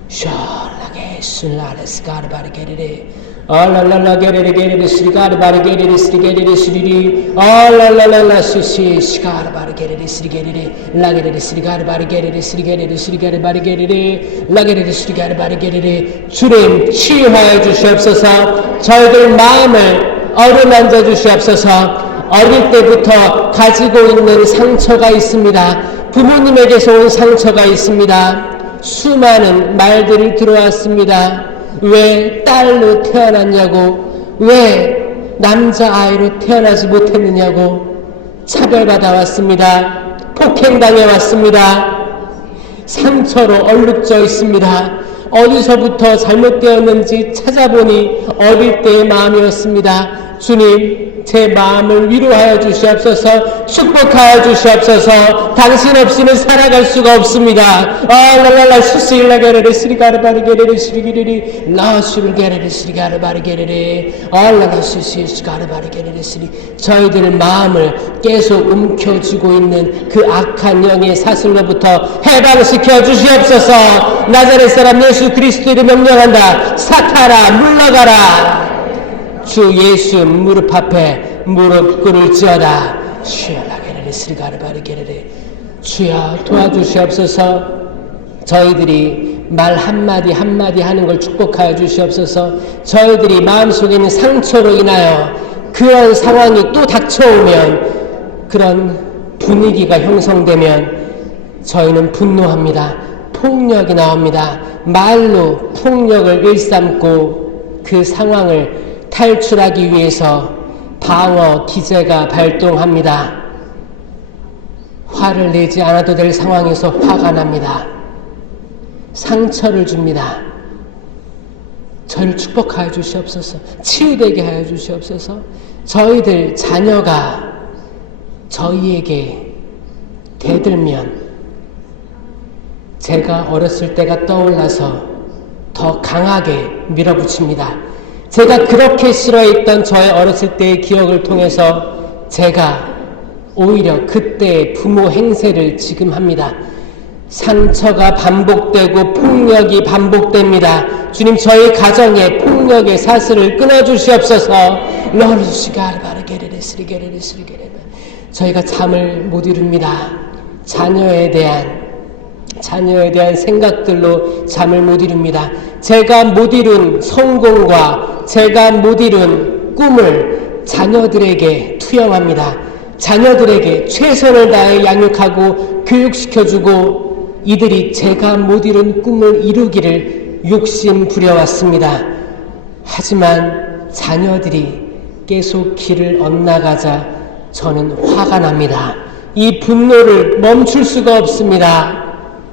샤라게 슬라레스 가르바르게레레 알랄랄라게레레게레레 스리가르바르게레레 스리게레레 스리리 알랄랄랄라 스시 시가르바르게레레 스리게레레 라게레레 스리가르바르게레레 스리게레레 스리가르바르게레레 라게레레 스리가르바르게레레 주님 치유하여 주시옵소서. 저희들 마음을 어루만져 주시옵소서. 어릴 때부터 가지고 있는 상처가 있습니다. 부모님에게서 온 상처가 있습니다. 수많은 말들이 들어왔습니다. 왜 딸로 태어났냐고, 왜 남자아이로 태어나지 못했느냐고 차별받아 왔습니다. 폭행당해 왔습니다. 상처로 얼룩져 있습니다. 어디서부터 잘못되었는지 찾아보니 어릴 때의 마음이었습니다. 주님 제 마음을 위로하여 주시옵소서. 축복하여 주시옵소서. 당신 없이는 살아갈 수가 없습니다. 랄랄라 수시일라게레레 스리가르바르게레레 스리기리리 라시르게레레 스리가르바르게레레 알라라 수시스가르바르게레레 스리. 저희들 마음을 계속 움켜쥐고 있는 그 악한 영의 사슬로부터 해방시켜 주시옵소서. 나자렛 사람 예수 그리스도를 명령한다. 사타라 물러가라. 주 예수 무릎 앞에 무릎 꿇을지어다. 슈야라게레레 스리가르바르게레레. 주여 도와주시옵소서. 저희들이 말 한마디 한마디 하는 걸 축복하여 주시옵소서. 저희들이 마음속에 있는 상처로 인하여 그런 상황이 또 닥쳐오면, 그런 분위기가 형성되면 저희는 분노합니다. 폭력이 나옵니다. 말로 폭력을 일삼고 그 상황을 탈출하기 위해서 방어 기제가 발동합니다. 화를 내지 않아도 될 상황에서 화가 납니다. 상처를 줍니다. 저를 축복하여 주시옵소서. 치유되게 하여 주시옵소서. 저희들 자녀가 저희에게 대들면 제가 어렸을 때가 떠올라서 더 강하게 밀어붙입니다. 제가 그렇게 싫어했던 저의 어렸을 때의 기억을 통해서 제가 오히려 그때의 부모 행세를 지금 합니다. 상처가 반복되고 폭력이 반복됩니다. 주님, 저희 가정의 폭력의 사슬을 끊어주시옵소서. 저희가 잠을 못 이룹니다. 자녀에 대한 생각들로 잠을 못 이룹니다. 제가 못 이룬 성공과 제가 못 이룬 꿈을 자녀들에게 투영합니다. 자녀들에게 최선을 다해 양육하고 교육시켜주고 이들이 제가 못 이룬 꿈을 이루기를 욕심 부려왔습니다. 하지만 자녀들이 계속 길을 엇나가자 저는 화가 납니다. 이 분노를 멈출 수가 없습니다.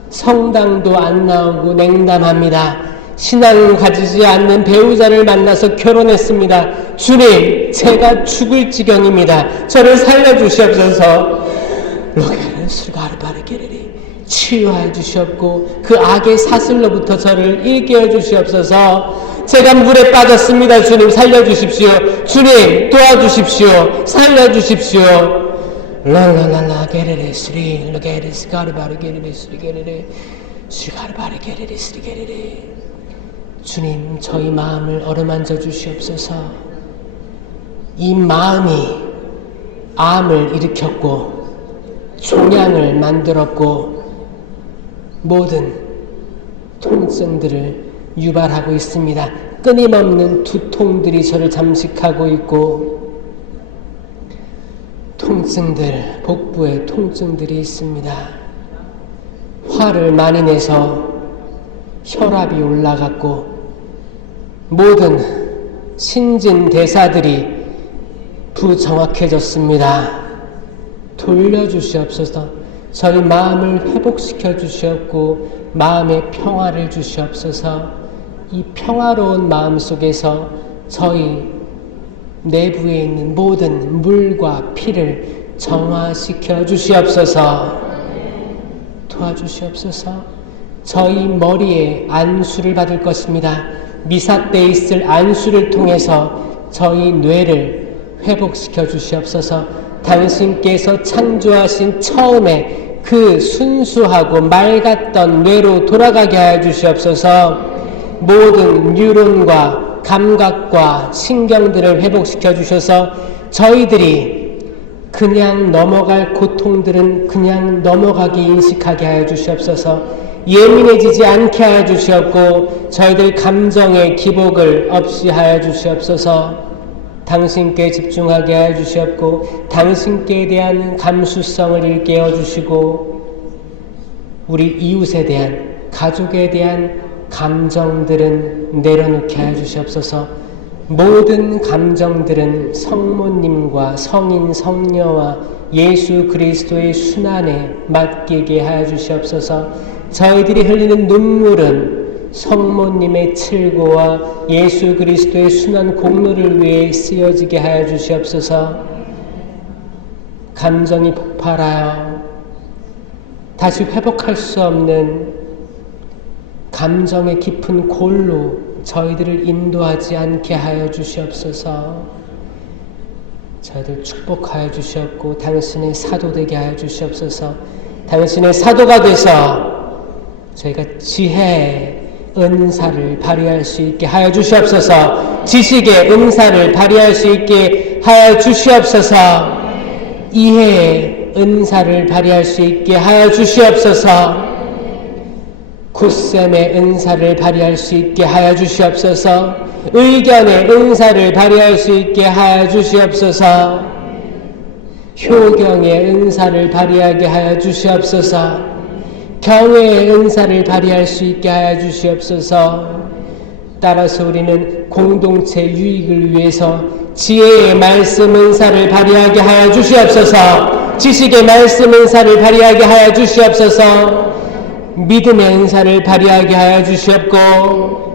성당도 안 나오고 냉담합니다. 신앙을 가지지 않는 배우자를 만나서 결혼했습니다. 주님, 제가 죽을 지경입니다. 저를 살려주시옵소서. 치유하여 주시옵고 그 악의 사슬로부터 저를 일깨워 주시옵소서. 제가 물에 빠졌습니다. 주님, 살려주십시오. 주님, 도와주십시오. 살려주십시오. 랄랄랄라 게레레 스리 게레 스가르바르 게레레 스리 게레레 스가르바르 게레레 스리 게레레. 주님, 저희 마음을 어루만져 주시옵소서. 이 마음이 암을 일으켰고 종양을 만들었고 모든 통증들을 유발하고 있습니다. 끊임없는 두통들이 저를 잠식하고 있고 통증들, 복부에 통증들이 있습니다. 화를 많이 내서 혈압이 올라갔고 모든 신진대사들이 부정확해졌습니다. 돌려주시옵소서. 저희 마음을 회복시켜 주시옵고 마음의 평화를 주시옵소서. 이 평화로운 마음 속에서 저희 내부에 있는 모든 물과 피를 정화시켜 주시옵소서. 도와주시옵소서. 저희 머리에 안수를 받을 것입니다. 미사 때 있을 안수를 통해서 저희 뇌를 회복시켜 주시옵소서. 당신께서 창조하신 처음에 그 순수하고 맑았던 뇌로 돌아가게 하여 주시옵소서. 모든 뉴런과 감각과 신경들을 회복시켜 주셔서 저희들이 그냥 넘어갈 고통들은 그냥 넘어가게 인식하게 하여 주시옵소서. 예민해지지 않게 하여 주시옵고 저희들 감정의 기복을 없이 하여 주시옵소서. 당신께 집중하게 하여 주시옵고 당신께 대한 감수성을 일깨워 주시고 우리 이웃에 대한 가족에 대한 감정들은 내려놓게 하여 주시옵소서. 모든 감정들은 성모님과 성인 성녀와 예수 그리스도의 순환에 맡기게 하여 주시옵소서. 저희들이 흘리는 눈물은 성모님의 칠고와 예수 그리스도의 순환 공로를 위해 쓰여지게 하여 주시옵소서. 감정이 폭발하여 다시 회복할 수 없는 감정의 깊은 골로 저희들을 인도하지 않게 하여 주시옵소서. 저희들 축복하여 주시옵고 당신의 사도 되게 하여 주시옵소서. 당신의 사도가 돼서 저희가 지혜의 은사를 발휘할 수 있게 하여 주시옵소서. 지식의 은사를 발휘할 수 있게 하여 주시옵소서. 이해의 은사를 발휘할 수 있게 하여 주시옵소서. 굳셈의 은사를 발휘할 수 있게 하여 주시옵소서. 의견의 은사를 발휘할 수 있게 하여 주시옵소서. 효경의 은사를 발휘하게 하여 주시옵소서. 경외의 은사를 발휘할 수 있게 하여 주시옵소서. 따라서 우리는 공동체 유익을 위해서 지혜의 말씀 은사를 발휘하게 하여 주시옵소서. 지식의 말씀 은사를 발휘하게 하여 주시옵소서. 믿음의 은사를 발휘하게 하여 주시옵고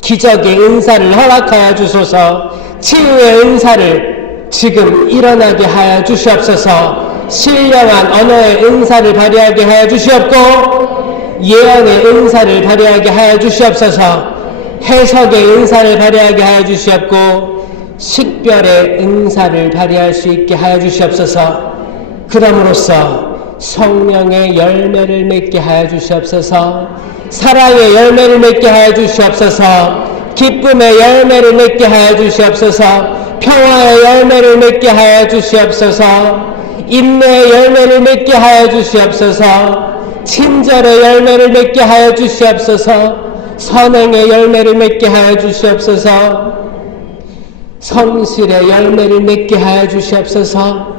기적의 은사를 허락하여 주소서. 치유의 은사를 지금 일어나게 하여 주시옵소서. 신령한 언어의 은사를 발휘하게 하여 주시옵고 예언의 은사를 발휘하게 하여 주시옵소서. 해석의 은사를 발휘하게 하여 주시옵고 식별의 은사를 발휘할 수 있게 하여 주시옵소서. 그럼으로써 성령의 열매를 맺게 하여 주시옵소서. 사랑의 열매를 맺게 하여 주시옵소서. 기쁨의 열매를 맺게 하여 주시옵소서. 평화의 열매를 맺게 하여 주시옵소서. 인내의 열매를 맺게 하여 주시옵소서. 친절의 열매를 맺게 하여 주시옵소서. 선행의 열매를 맺게 하여 주시옵소서. 성실의 열매를 맺게 하여 주시옵소서.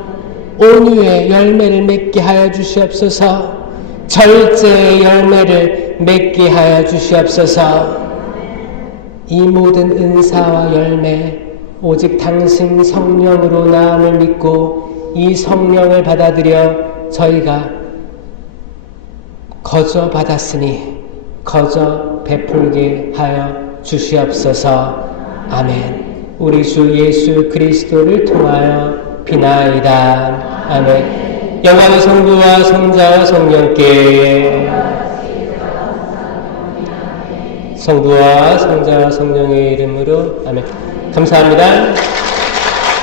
온유의 열매를 맺게 하여 주시옵소서. 절제의 열매를 맺게 하여 주시옵소서. 이 모든 은사와 열매 오직 당신 성령으로 나음을 믿고 이 성령을 받아들여 저희가 거저 받았으니 거저 베풀게 하여 주시옵소서. 아멘. 우리 주 예수 그리스도를 통하여 비나이다. 아멘. 영광의 성부와 성자와 성령께 성부와 성자와 성령의 이름으로 아멘. 감사합니다.